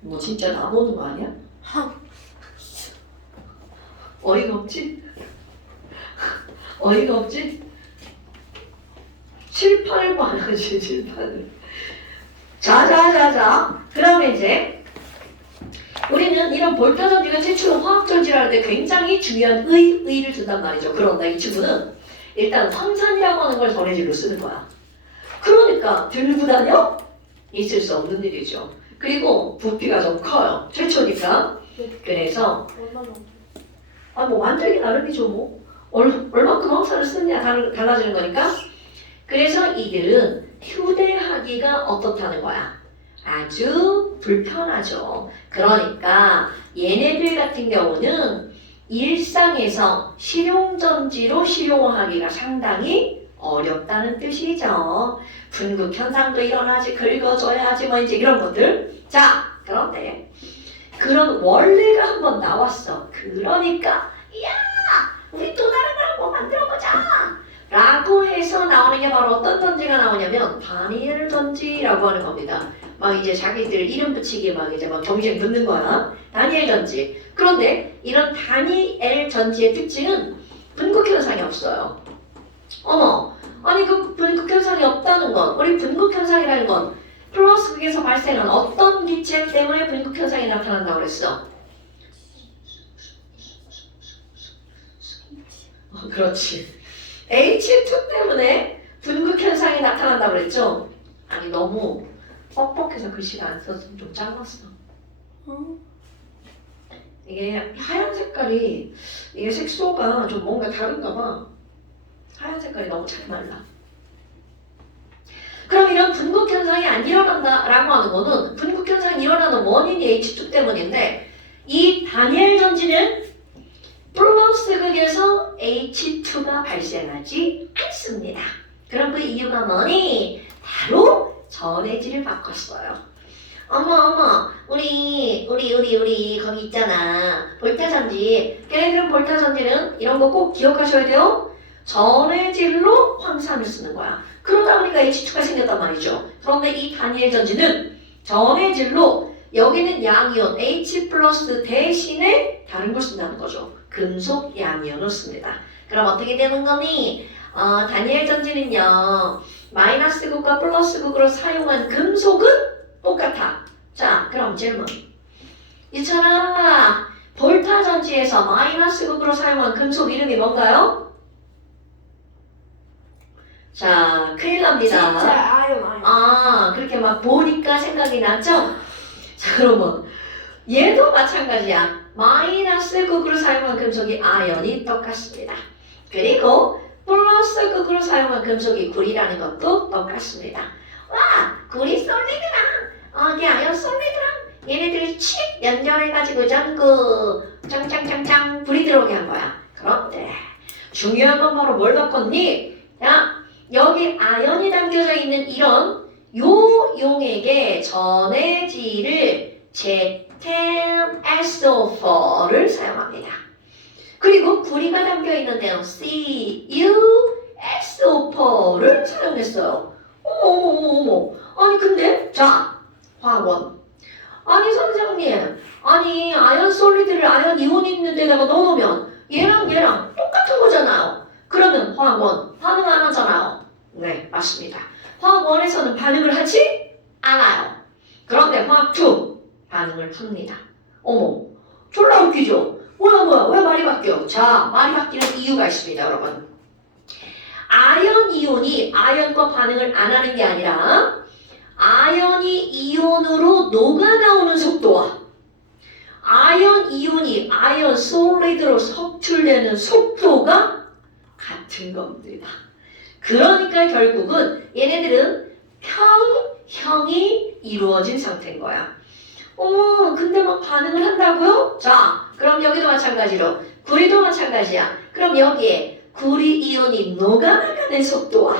너 진짜 나 보는 거 아니야? 어이가 없지? 어이가 없지? 칠판을 봐야지, 칠판을. 자자자자. 그러면 이제 우리는 이런 볼타전지가 최초로 화학전지라는데 굉장히 중요한 의의를 준단 말이죠. 그런다 이 친구는 일단 황산이라고 하는 걸 전해질로 쓰는 거야. 그러니까 들고 다녀? 있을 수 없는 일이죠. 그리고 부피가 좀 커요. 최초니까. 그래서 뭐 만들기 나름이죠 뭐. 얼마큼 황산을 쓰느냐 달라지는 거니까. 그래서 이들은 휴대하기가 어떻다는 거야. 아주 불편하죠. 그러니까 얘네들 같은 경우는 일상에서 실용전지로 실용하기가 상당히 어렵다는 뜻이죠. 분극 현상도 일어나지, 긁어줘야지, 뭐 이제 이런 것들. 자, 그런데 그런 원리가 한번 나왔어. 그러니까 이야, 우리 또 다른 걸 뭐 만들어보자 라고 해서 나오는 게 바로 어떤 전지가 나오냐면 다니엘 전지라고 하는 겁니다. 막 이제 자기들 이름 붙이기 막 이제 막 경쟁 붙는 거야. 다니엘 전지. 그런데 이런 다니엘 전지의 특징은 분극 현상이 없어요. 어머, 아니 그 분극 현상이 없다는 건, 우리 분극 현상이라는 건 플러스 극에서 발생한 어떤 기체 때문에 분극 현상이 나타난다고 그랬어? 그렇지. H2 때문에 분극 현상이 나타난다고 그랬죠? 아니 너무 뻑뻑해서 글씨가 안 써서 좀 작았어. 이게 하얀 색깔이, 이게 색소가 좀 뭔가 다른가 봐. 하얀 색깔이 너무 잘 말라. 그럼 이런 분극 현상이 안 일어난다라고 하는 거는 분극 현상이 일어나는 원인이 H2 때문인데 이 다니엘 전지는 플러스 극에서 H2가 발생하지 않습니다. 그럼 그 이유가 뭐니? 바로 전해질을 바꿨어요. 어머 우리 거기 있잖아 볼타전지. 걔네들은 볼타전지는 이런 거 꼭 기억하셔야 돼요. 전해질로 황산을 쓰는 거야. 그러다 보니까 H2가 생겼단 말이죠. 그런데 이 다니엘 전지는 전해질로 여기는 양이온 H 플러스 대신에 다른 걸 쓴다는 거죠. 금속 양이온을 씁니다. 그럼 어떻게 되는 거니? 다니엘 전지는요 마이너스 극과 플러스 극으로 사용한 금속은 똑같아. 자, 그럼 질문. 이처럼 볼타 전지에서 마이너스 극으로 사용한 금속 이름이 뭔가요? 자, 큰일 납니다. 진짜 아유. 그렇게 막 보니까 생각이 났죠? 자, 그러면 얘도 마찬가지야. 마이너스 극으로 사용한 금속이 아연이 똑같습니다. 그리고 플러스 극으로 사용한 금속이 구리라는 것도 똑같습니다. 와, 구리 솔리드랑 이게 아연 솔리드랑 얘네들이 칙 연결해가지고 전구 짱짱짱짱 불이 들어오게 한 거야. 그런데 중요한 건 바로 뭘 바꿨니? 야, 여기 아연이 담겨져 있는 이런 요 용액의 전해질을 Z10SO4를 사용합니다. 그리고 구리가 담겨있는 데는 CuSO4를 사용했어요. 어머. 아니 근데 자, 화학원. 아니 선생님, 아니 아연 솔리드를 아연 이온 있는 데다가 넣어놓으면 얘랑 똑같은 거잖아요. 그러면 화학원 반응 안 하잖아요. 네, 맞습니다. 화학원에서는 반응을 하지 않아요. 그런데 화학2 반응을 풉니다. 어머, 졸라 웃기죠? 뭐야, 왜 말이 바뀌어? 자, 말이 바뀌는 이유가 있습니다, 여러분. 아연 이온이 아연과 반응을 안 하는 게 아니라 아연이 이온으로 녹아나오는 속도와 아연 이온이 아연 솔리드로 석출되는 속도가 같은 겁니다. 그러니까 결국은 얘네들은 평형이 이루어진 상태인 거야. 근데 막 반응을 한다고요? 자, 그럼 여기도 마찬가지로 구리도 마찬가지야. 그럼 여기에 구리 이온이 녹아나가는 속도와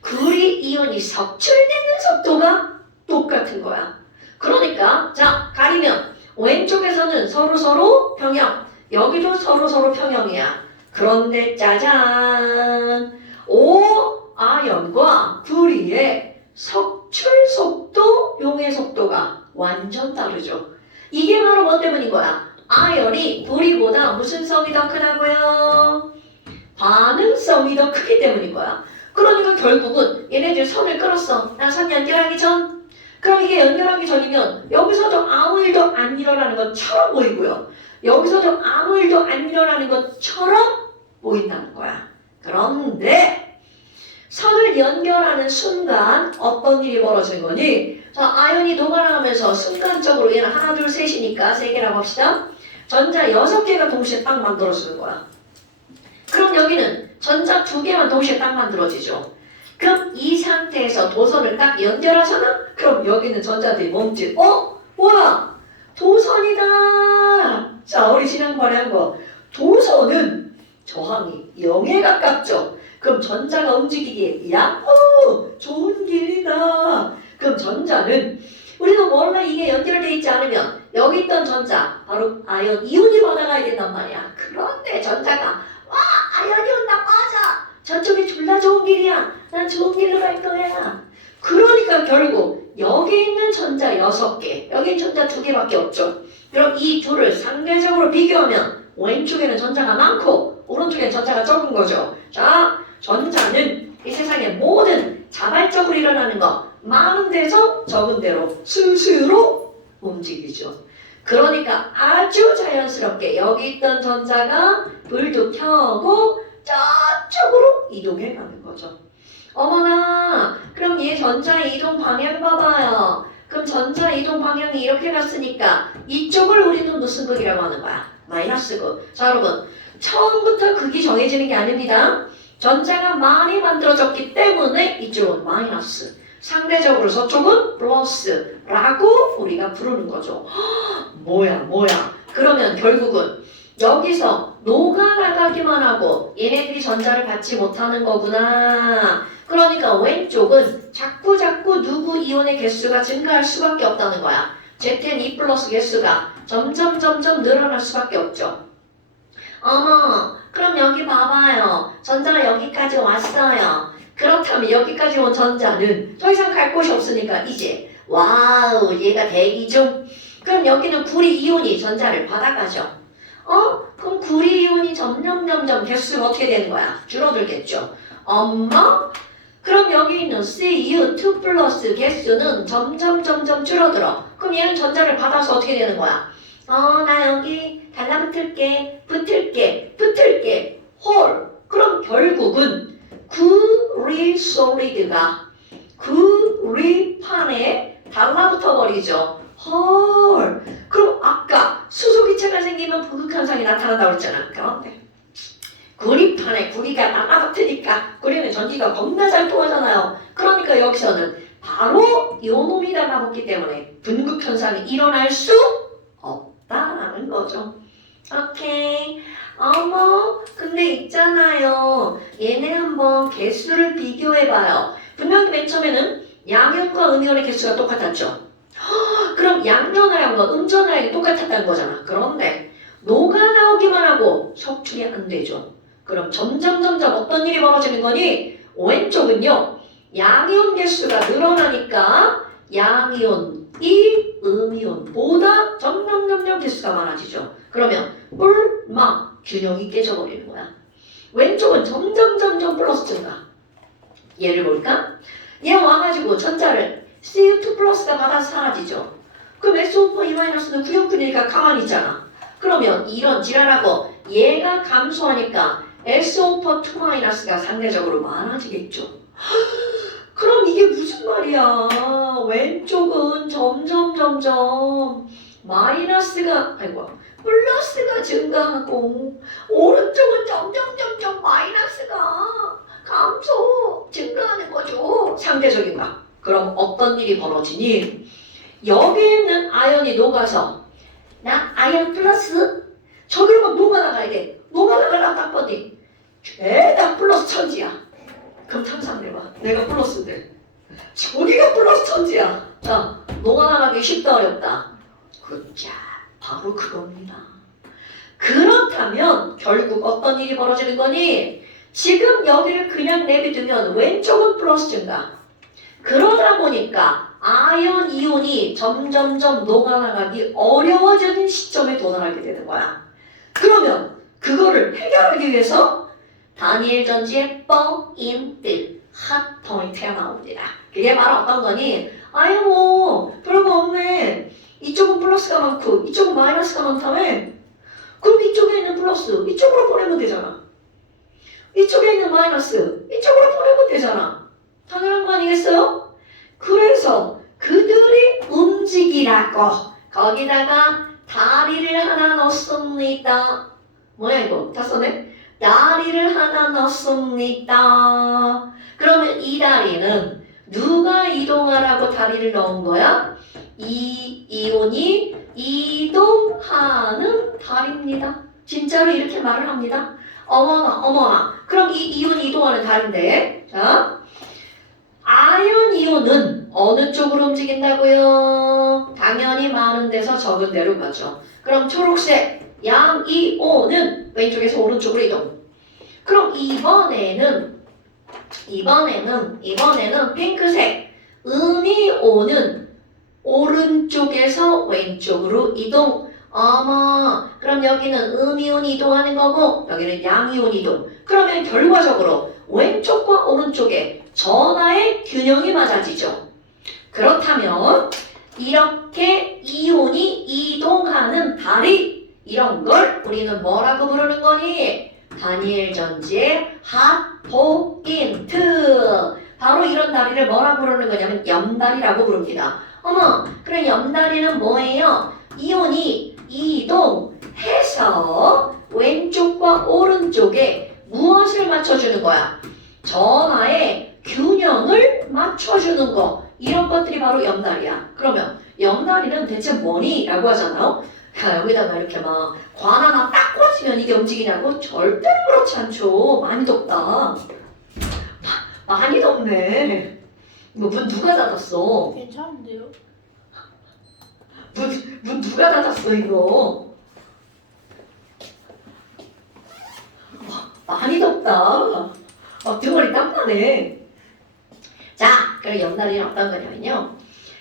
구리 이온이 석출되는 속도가 똑같은 거야. 그러니까 자, 가리면 왼쪽에서는 서로 평형, 여기도 서로 평형이야. 그런데 짜잔, O 아연과 구리의 석출 속도, 용해 속도가 완전 다르죠. 이게 바로 뭐 때문인 거야? 아연이 우리보다 무슨 성이 더 크다고요? 반응성이 더 크기 때문인 거야. 그러니까 결국은 얘네들 선을 끌었어. 나 선 연결하기 전. 그럼 이게 연결하기 전이면 여기서도 아무 일도 안 일어나는 것처럼 보이고요. 여기서도 아무 일도 안 일어나는 것처럼 보인다는 거야. 그런데 선을 연결하는 순간 어떤 일이 벌어진 거니? 자, 아연이 녹아나가면서 순간적으로 얘는 하나, 둘, 셋이니까 세 개라고 합시다. 전자 6개가 동시에 딱 만들어지는 거야. 그럼 여기는 전자 2개만 동시에 딱 만들어지죠. 그럼 이 상태에서 도선을 딱 연결하잖아? 그럼 여기는 전자들이 멈지. 뭐야? 도선이다! 자, 우리 지난번에 한 거. 도선은 저항이 0에 가깝죠. 그럼 전자가 움직이기에 야호! 좋은 길이다. 그럼 전자는 우리도 원래 이게 연결되어 있지 않으면 여기 있던 전자 바로 아연 이온이 받아가야 된단 말이야. 그런데 전자가 아연이 온다 꺼져. 저쪽이 졸라 좋은 길이야. 난 좋은 길로 갈 거야. 그러니까 결국 여기 있는 전자 6개, 여기 있는 전자 2개밖에 없죠. 그럼 이 둘을 상대적으로 비교하면 왼쪽에는 전자가 많고 오른쪽에는 전자가 적은 거죠. 자, 전자는 이 세상의 모든 자발적으로 일어나는 거 많은 데서 적은 대로 스스로 움직이죠. 그러니까 아주 자연스럽게 여기 있던 전자가 불도 켜고 저쪽으로 이동해 가는 거죠. 어머나, 그럼 얘 전자 이동 방향 봐봐요. 그럼 전자 이동 방향이 이렇게 갔으니까 이쪽을 우리는 무슨 극이라고 하는 거야? 마이너스 극. 자, 여러분, 처음부터 극이 정해지는 게 아닙니다. 전자가 많이 만들어졌기 때문에 이쪽은 마이너스, 상대적으로 저쪽은 플러스라고 우리가 부르는 거죠. 뭐야? 그러면 결국은 여기서 녹아나가기만 하고 얘네들이 전자를 받지 못하는 거구나. 그러니까 왼쪽은 자꾸 누구 이온의 개수가 증가할 수밖에 없다는 거야. ZN2 플러스 개수가 점점 늘어날 수밖에 없죠. 어머, 그럼 여기 봐봐요. 전자가 여기까지 왔어요. 그렇다면 여기까지 온 전자는 더 이상 갈 곳이 없으니까 이제 와우, 얘가 대기 중. 그럼 여기는 구리 이온이 전자를 받아가죠. 그럼 구리 이온이 점점 개수가 어떻게 되는 거야? 줄어들겠죠. 엄마? 그럼 여기 있는 Cu2 플러스 개수는 점점 줄어들어. 그럼 얘는 전자를 받아서 어떻게 되는 거야? 나 여기 달라붙을게. 붙을게. 홀. 그럼 결국은 구리솔리드가 구리판에 달라붙어 버리죠. 헐. 그럼 아까 수소기체가 생기면 부극현상이 나타난다고 했잖아. 그런데 구리판에 구리가 달라붙으니까 구리는 전기가 겁나 잘 통하잖아요. 그러니까 여기서는 바로 이온음이 달라붙기 때문에 분극현상이 일어날 수 없다라는 거죠. 오케이. 어머, 근데 있잖아요. 얘네 한번 개수를 비교해봐요. 분명히 맨 처음에는 양이온과 음이온의 개수가 똑같았죠. 그럼 양전하고 음전하고 똑같았다는 거잖아. 그런데 녹아나오기만 하고 석출이 안 되죠. 그럼 점점 어떤 일이 벌어지는 거니? 왼쪽은요, 양이온 개수가 늘어나니까 양이온이 음이온보다 점점 개수가 많아지죠. 그러면 뿔막 균형이 깨져버리는 거야. 왼쪽은 점점 플러스 증가. 얘를 볼까? 얘 와가지고 전자를 Cu2 플러스가 받아서 사라지죠. 그럼 SO4 2-는 구형근이니까 가만히 있잖아. 그러면 이런 지랄하고 얘가 감소하니까 SO4 2-가 상대적으로 많아지겠죠. 그럼 이게 무슨 말이야? 왼쪽은 점점 마이너스가 플러스가 증가하고 오른쪽은 점점 마이너스가 감소 증가하는 거죠. 상대적인가? 그럼 어떤 일이 벌어지니? 여기 있는 아연이 녹아서 나 아연 플러스 저기로 막 녹아나가야 돼. 녹아나가려고 딱 보니 죄다 플러스 천지야. 그럼 상상해봐. 내가 플러스인데 저기가 플러스 천지야. 자, 녹아나가기 쉽다 어렵다? 그자 바로 그겁니다. 그렇다면 결국 어떤 일이 벌어지는 거니? 지금 여기를 그냥 내비두면 왼쪽은 플러스 증가. 그러다 보니까 아연 이온이 점점점 녹아나가기 어려워지는 시점에 도달하게 되는 거야. 그러면 그거를 해결하기 위해서 다니엘 전지의 pointed, hot point가 나옵니다. 그게 바로 어떤 거니? 아유 뭐 별거 없네. 이쪽은 플러스가 많고 이쪽은 마이너스가 많다며? 그럼 이쪽에 있는 플러스 이쪽으로 보내면 되잖아. 이쪽에 있는 마이너스 이쪽으로 보내면 되잖아. 당연한 거 아니겠어요? 그래서 그들이 움직이라고 거기다가 다리를 하나 넣습니다. 뭐야 이거? 다 써네? 다리를 하나 넣습니다. 그러면 이 다리는 누가 이동하라고 다리를 넣은 거야? 이 이온이 이동하는 다리입니다. 진짜로 이렇게 말을 합니다. 어머나 어머나. 그럼 이 이온이 이동하는 다리인데, 자, 아연 이온은 어느 쪽으로 움직인다고요? 당연히 많은 데서 적은 데로 가죠. 그럼 초록색 양이온은 왼쪽에서 오른쪽으로 이동. 그럼 이번에는 핑크색 음이온은 오른쪽에서 왼쪽으로 이동. 어머, 그럼 여기는 음이온이 이동하는 거고 여기는 양이온이 이동. 그러면 결과적으로 왼쪽과 오른쪽에 전하의 균형이 맞아지죠. 그렇다면 이렇게 이온이 이동하는 다리, 이런 걸 우리는 뭐라고 부르는 거니? 다니엘 전지의 핫포인트. 바로 이런 다리를 뭐라고 부르는 거냐면 염다리라고 부릅니다. 어머, 그럼 염다리는 뭐예요? 이온이 이동해서 왼쪽과 오른쪽에 무엇을 맞춰주는 거야? 전하의 균형을 맞춰주는 거. 이런 것들이 바로 염다리야. 그러면 염다리는 대체 뭐니? 라고 하잖아요. 야, 여기다가 이렇게 막 관 하나 딱 꽂으면 이게 움직이냐고? 절대로 그렇지 않죠. 많이 덥다. 많이 덥네. 이거 문 누가 닫았어? 괜찮은데요? 문 누가 닫았어 이거? 많이 덥다. 등골이 땀나네. 자, 그럼 염다리는 어떤 거냐면요.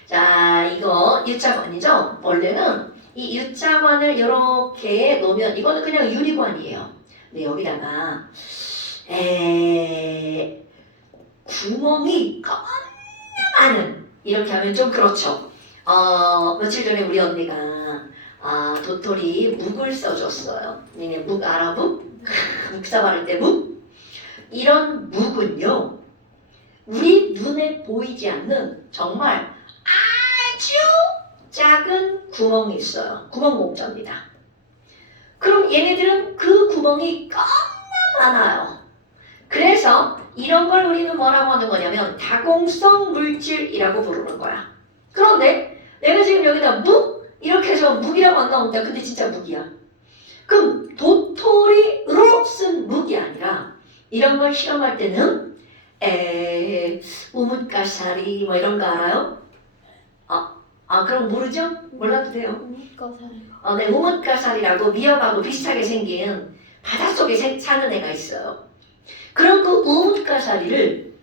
자, 이거 U자관이죠? 원래는 이 U자관을 이렇게 놓으면 이거는 그냥 유리관이에요. 근데 여기다가 구멍이 겁나 많은, 이렇게 하면 좀 그렇죠. 며칠 전에 우리 언니가 도토리 묵을 써줬어요. 니네 묵 알아? 묵? 묵사 바를 때 묵? 이런 묵은요, 우리 눈에 보이지 않는 정말 아주 작은 구멍이 있어요. 구멍 목자입니다. 그럼 얘네들은 그 구멍이 겁나 많아요. 그래서 이런 걸 우리는 뭐라고 하는 거냐면 다공성 물질이라고 부르는 거야. 그런데 내가 지금 여기다 묵? 이렇게 해서 묵이라고 안 나온다. 근데 진짜 묵이야. 그럼 도토리로 쓴 묵이 아니라 이런 걸 실험할 때는 우뭇가사리 뭐 이런 거 알아요? 그럼 모르죠? 몰라도 돼요. 우뭇가사리가. 네, 우뭇가사리라고 미역하고 비슷하게 생긴 바닷속에 사는 애가 있어요. 그럼 그 우뭇가사리를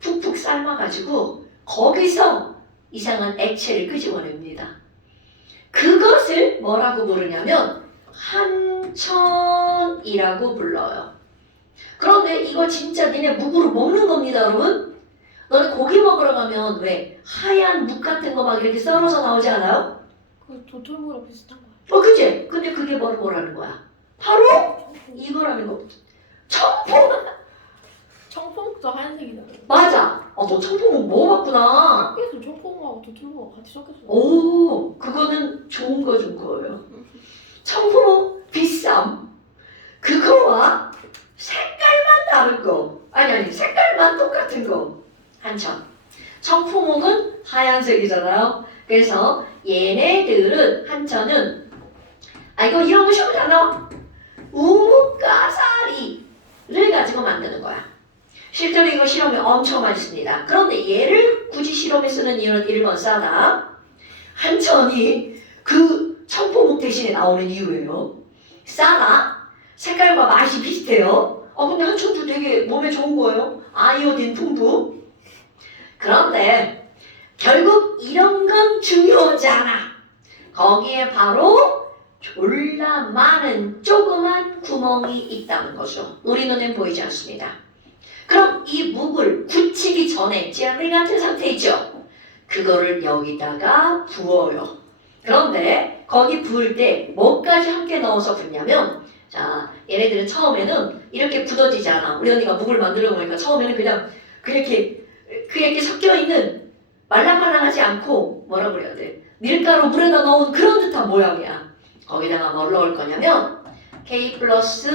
푹푹 삶아가지고 거기서 이상한 액체를 끄집어냅니다. 그것을 뭐라고 부르냐면 한천이라고 불러요. 그런데 이거 진짜 니네 묵으로 먹는 겁니다, 여러분. 너네 고기 먹으러 가면 왜 하얀 묵 같은 거 막 이렇게 썰어서 나오지 않아요? 그 도토리묵이랑 비슷한 거야. 그치? 근데 그게 뭐라는 거야? 바로 이거라는 거. 청포! 청포묵도 하얀색이다. 맞아. 너 청포묵 먹어봤구나. 학교에서 청포묵하고 도토리묵하고 같이 섞였어. 오, 그거는 좋은 거 준 거예요. 청포묵 비쌈. 그거와 색깔만 다른 거. 아니, 색깔만 똑같은 거. 한천. 청포묵은 하얀색이잖아요. 그래서 얘네들은, 한천은, 이거 이런 거 시험에 안 나와. 우뭇가사리를 가지고 만드는 거야. 실제로 이거 실험에 엄청 많이 씁니다. 그런데 얘를 굳이 실험에 쓰는 이유는 1번 싸다. 한천이 그 청포묵 대신에 나오는 이유예요. 싸다. 색깔과 맛이 비슷해요. 근데 한천도 되게 몸에 좋은 거예요. 아이오딘 풍부. 그런데 결국 이런 건 중요하지 않아. 거기에 바로 졸라 많은 조그만 구멍이 있다는 거죠. 우리 눈엔 보이지 않습니다. 그럼 이 묵을 굳히기 전에 젤리 같은 상태 있죠? 그거를 여기다가 부어요. 그런데 거기 부을 때 뭐까지 함께 넣어서 붓냐면, 자, 얘네들은 처음에는 이렇게 굳어지지 않아. 우리 언니가 묵을 만들어 보니까 처음에는 그냥 그렇게 섞여 있는 말랑말랑하지 않고 뭐라 그래야 돼? 밀가루 물에다 넣은 그런 듯한 모양이야. 거기다가 뭘 넣을 거냐면 K 플러스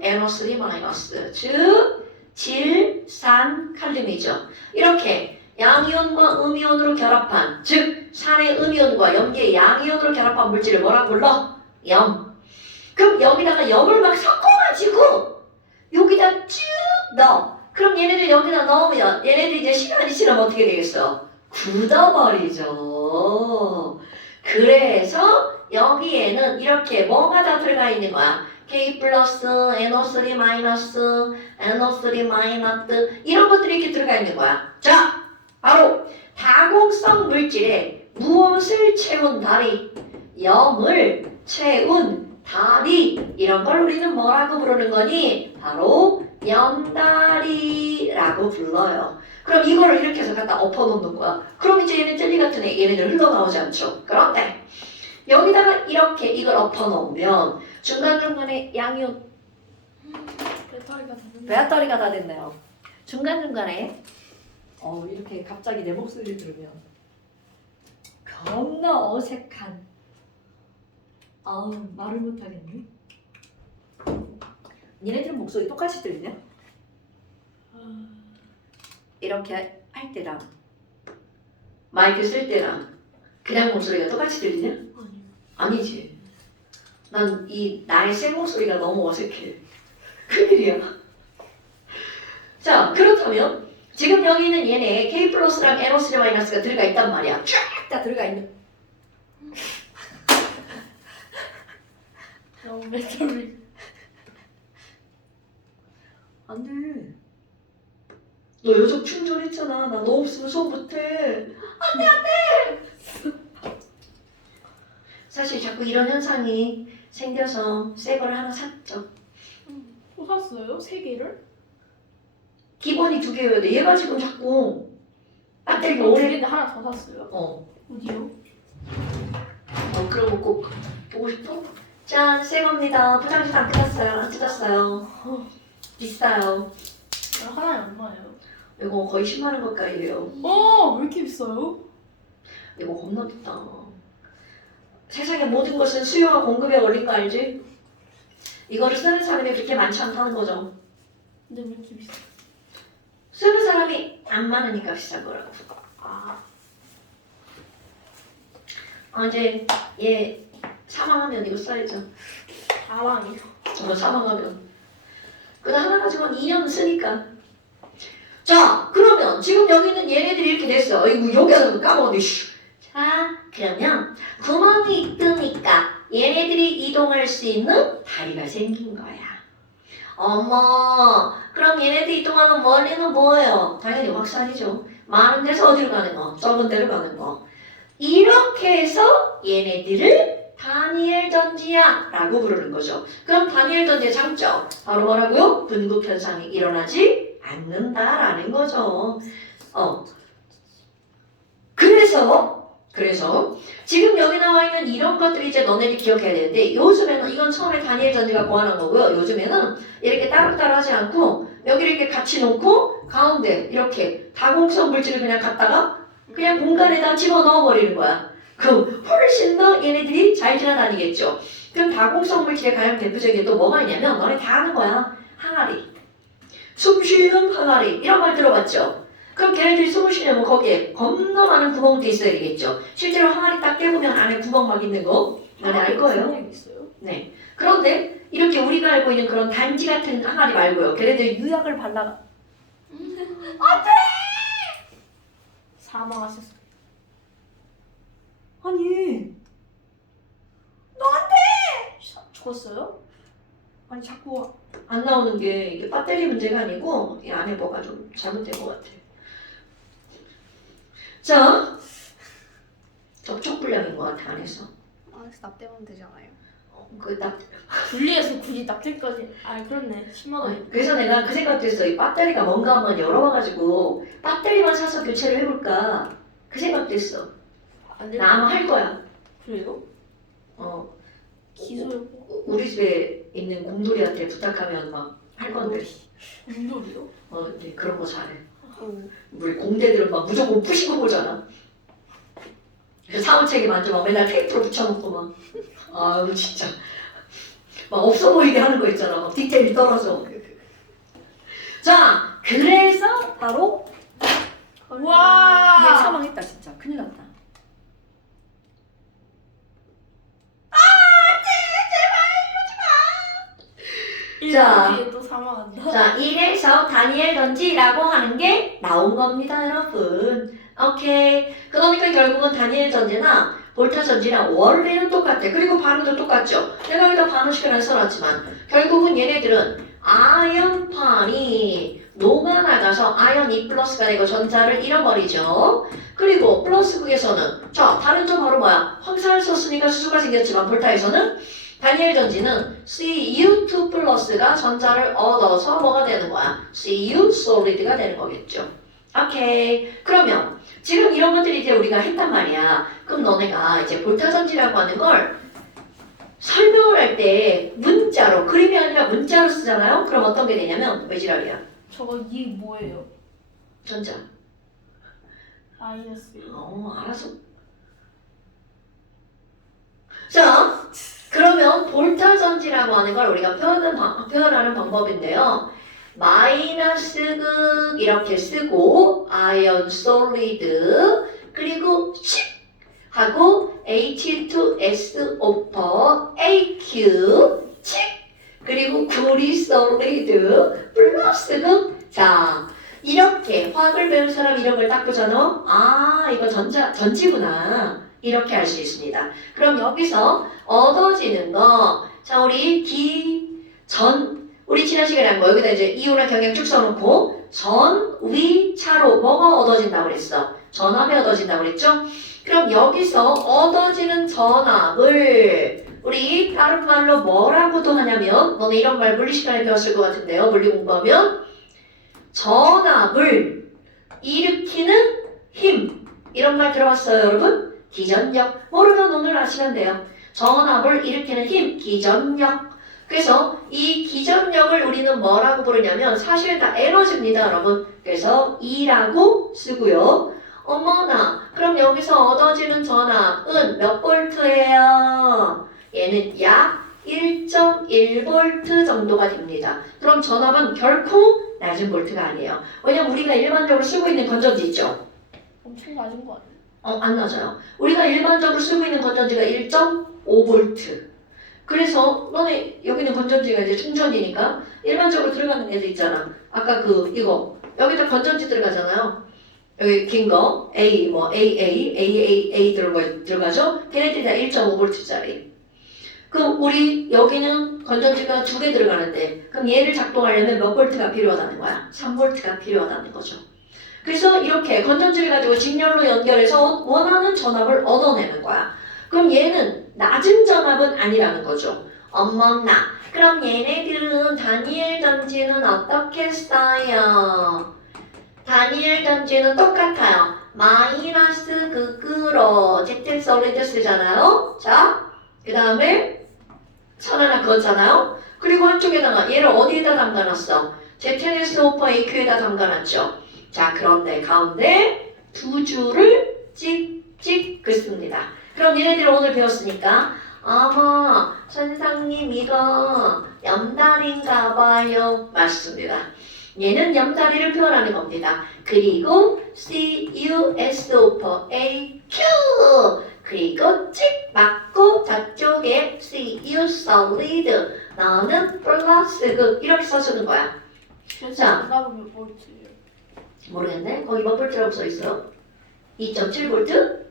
NO3 마이너스, 즉 질산 칼륨이죠. 이렇게 양이온과 음이온으로 결합한, 즉 산의 음이온과 염기의 양이온으로 결합한 물질을 뭐라 불러? 염. 그럼 여기다가 염을 막 섞어가지고 여기다 쭉 넣어. 그럼 얘네들 여기다 넣으면 얘네들 이제 시간이 지나면 어떻게 되겠어? 굳어버리죠. 그래서 여기에는 이렇게 뭐가 다 들어가 있는 거야? K 플러스, NO3 마이너스, NO3 마이너스 이런 것들이 이렇게 들어가 있는 거야. 자, 바로 다공성 물질에 무엇을 채운 다리? 염을 채운 다리. 이런 걸 우리는 뭐라고 부르는 거니? 바로 염다리라고 불러요. 그럼 이거를 이렇게 해서 갖다 엎어놓는 거야. 그럼 이제 얘네 젤리 같은 애, 얘네들 흘러나오지 않죠. 그런데 여기다가 이렇게 이걸 엎어놓으면 중간중간에 양이온 배터리가 되는 배터리가 다 됐네요. 중간중간에 이렇게 갑자기 내 목소리를 들으면 겁나 어색한 말을 못하겠네. 니네들은 목소리 똑같이 들리냐? 이렇게 할 때랑 마이크 쓸 때랑 그냥 목소리가 똑같이 들리냐? 아니요. 아니지. 난 나의 새 목소리가 너무 어색해. 큰일이야. 자, 그렇다면 지금 여기 있는 얘네 K 플러스랑 NO3 마이너스가 들어가 있단 말이야. 쫙 다 들어가 있는. 너무 배터리. 안 돼. 너 요즘 충전했잖아. 나 너 없으면 수업 못해. 안 돼. 사실 자꾸 이런 현상이 생겨서 새 거를 하나 샀죠. 또 샀어요? 3개를? 기본이 2개여야 돼. 얘가 지금 자꾸 배터리가 두 오래. 개인데 하나 더 샀어요? 어디요? 그런 거 꼭 보고 싶어? 짠, 새 겁니다. 포장지도 안 뜯었어요. 안 뜯었어요. 비싸요. 하나에 얼마예요? 이거 거의 10만 원 가까이래요. 왜 이렇게 비싸요? 이거 겁나 비싸. 세상의 모든 것은 수요와 공급에 걸린 거 알지? 이거를 쓰는 사람이 그렇게 많지 않다는 거죠. 근데 왜 이렇게 비싸? 쓰는 사람이 안 많으니까 비싼 거라고. 이제 얘 사망하면 이거 써야죠. 다랑이요. 사망하면. 그다 하나 가지고 2년 쓰니까. 자, 그러면 지금 여기 있는 얘네들이 이렇게 됐어. 이거 여기서 까먹었네. 자, 그러면 구멍이 있으니까 얘네들이 이동할 수 있는 다리가 생긴 거야. 어머, 그럼 얘네들이 이동하는 원리는 뭐예요? 당연히 확산이죠. 많은 데서 어디로 가는 거? 적은 데로 가는 거. 이렇게 해서 얘네들을 다니엘 전지야 라고 부르는 거죠. 그럼 다니엘 전지의 장점 바로 뭐라고요? 분급 현상이 일어나지 않는다라는 거죠. 그래서 지금 여기 나와 있는 이런 것들이 이제 너네들이 기억해야 되는데, 요즘에는 이건 처음에 다니엘 전지가 고안한 거고요. 요즘에는 이렇게 따로따로 하지 않고 여기를 이렇게 같이 놓고 가운데 이렇게 다공성 물질을 그냥 갖다가 그냥 공간에다 집어넣어 버리는 거야. 그럼 훨씬 더 얘네들이 잘 지나다니겠죠. 그럼 다공성 물질의 가장 대표적인 게 또 뭐가 있냐면, 너네 다 아는 거야. 항아리. 숨 쉬는 항아리. 이런 말 들어봤죠? 그럼 걔네들이 숨을 쉬려면 거기에 겁나 많은 구멍도 있어야 되겠죠. 실제로 항아리 딱 깨보면 안에 구멍 막 있는 거 너네 알 거예요. 구멍이 있어요? 네. 그런데 이렇게 우리가 알고 있는 그런 단지 같은 항아리 말고요. 걔네들이 유약을 발라. 사망하셨어요. 아니. 죽었어요? 아니 자꾸 안 나오는 게 이게 배터리 문제가 아니고 이 안에 뭐가 좀 잘못된 것 같아. 자, 접촉불량인 것 같아 안에서. 안에서 납땜하면 되잖아요. 그딱 분리해서 굳이 납땜까지. 아 그렇네. 10만 원. 그래서 내가 그 생각도 했어. 이 배터리가 뭔가 한번 열어봐가지고 배터리만 사서 교체를 해볼까 그 생각도 했어. 안 돼. 나 아마 할 거야. 그래요? 어, 기술 우리 집에 있는 곰돌이한테 부탁하면 막 할 건데. 운동이요? 네, 그런 거 잘해. 오. 우리 공대들은 막 무조건 부시고 보잖아. 그 사원책에 만져 막 맨날 테이프로 붙여놓고 막. 아유 진짜. 막 없어 보이게 하는 거 있잖아. 막 디테일이 떨어져. 자, 그래서 바로 얘 와. 사망했다 진짜. 큰일 났다. 자. 뒤에 또 사망한다. 자, 이래서 다니엘 전지라고 하는 게 나온 겁니다, 여러분. 오케이. 그러니까 결국은 다니엘 전지나 볼타 전지나 원리는 똑같아. 그리고 반응도 똑같죠. 내가 여기다 반응식을 안 써놨지만 결국은 얘네들은 아연판이 녹아나가서 아연 2 플러스가 되고 전자를 잃어버리죠. 그리고 플러스 극에서는 자, 다른 점 바로 뭐야? 황산을 썼으니까 수소가 생겼지만 볼타에서는 다니엘 전지는 Cu2 플러스가 전자를 얻어서 뭐가 되는 거야? Cu solid가 되는 거겠죠. 오케이. 그러면 지금 이런 것들이 이제 우리가 했단 말이야. 그럼 너네가 이제 볼타 전지라고 하는 걸 설명을 할 때 문자로, 그림이 아니라 문자로 쓰잖아요? 그럼 어떤 게 되냐면 왜 지랄이야? 저거 이 뭐예요? 전자. 마이너스. 알았어. 자, 그러면 볼타 전지라고 하는 걸 우리가 표현하는 방법인데요. 마이너스 극 이렇게 쓰고 아이언 솔리드 그리고 칙 하고 H2SO4 AQ 칙 그리고 구리 솔리드 플러스 극. 자, 이렇게 화학을 배운 사람 이런 걸 딱 보잖아. 아, 이거 전지구나. 이렇게 알 수 있습니다. 그럼 여기서 얻어지는 거, 자 우리 우리 지난 시간에 한 거 여기다 이제 이유나 경향 쭉 써놓고 전, 위, 차로 뭐가 얻어진다고 그랬어? 전압이 얻어진다고 그랬죠? 그럼 여기서 얻어지는 전압을 우리 다른 말로 뭐라고도 하냐면 너네 이런 말 물리 시간에 배웠을 것 같은데요. 물리 공부하면 전압을 일으키는 힘 이런 말 들어봤어요 여러분? 기전력. 모르면 오늘 아시면 돼요. 전압을 일으키는 힘, 기전력. 그래서 이 기전력을 우리는 뭐라고 부르냐면 사실 다 에너지입니다, 여러분. 그래서 E라고 쓰고요. 어머나, 그럼 여기서 얻어지는 전압은 몇 볼트예요? 얘는 약 1.1V 정도가 됩니다. 그럼 전압은 결코 낮은 볼트가 아니에요. 왜냐면 우리가 일반적으로 쓰고 있는 건전지 있죠? 엄청 낮은 거 아니에요? 안 낮아요. 우리가 일반적으로 쓰고 있는 건전지가 1.5V. 그래서 너네 여기 있는 건전지가 이제 충전이니까 일반적으로 들어가는 애들 있잖아. 아까 이거 여기다 건전지 들어가잖아요. 여기 긴 거 A 뭐 AA 들어가죠. 걔네들이 다 1.5V짜리. 그럼 우리 여기는 건전지가 2개 들어가는데 그럼 얘를 작동하려면 몇 볼트가 필요하다는 거야? 3V가 필요하다는 거죠. 그래서 이렇게 건전지를 가지고 직렬로 연결해서 원하는 전압을 얻어내는 거야. 그럼 얘는 낮은 전압은 아니라는 거죠. 어머나. 그럼 얘네들은 다니엘 전지는 어떻게 써요? 다니엘 전지는 똑같아요. 마이너스 극으로 Z 솔리드 쓰잖아요. 자, 그 다음에 천 하나 그었잖아요. 그리고 한쪽에다가 얘를 어디에다 담가놨어? ZnSO4 AQ에다 담가놨죠. 자, 그런데 가운데 두 줄을 찍찍 긋습니다. 그럼 얘네들 오늘 배웠으니까 어머 선생님 이거 염다리인가 봐요. 맞습니다. 얘는 염다리를 표현하는 겁니다. 그리고 CuSO4AQ 그리고 찍 맞고 저쪽에 Cu solid 너는 플러스 극 이렇게 써주는 거야. 자. 전압은 몇 볼트예요? 모르겠네. 거기 몇 볼트라고 써있어? 2.7V?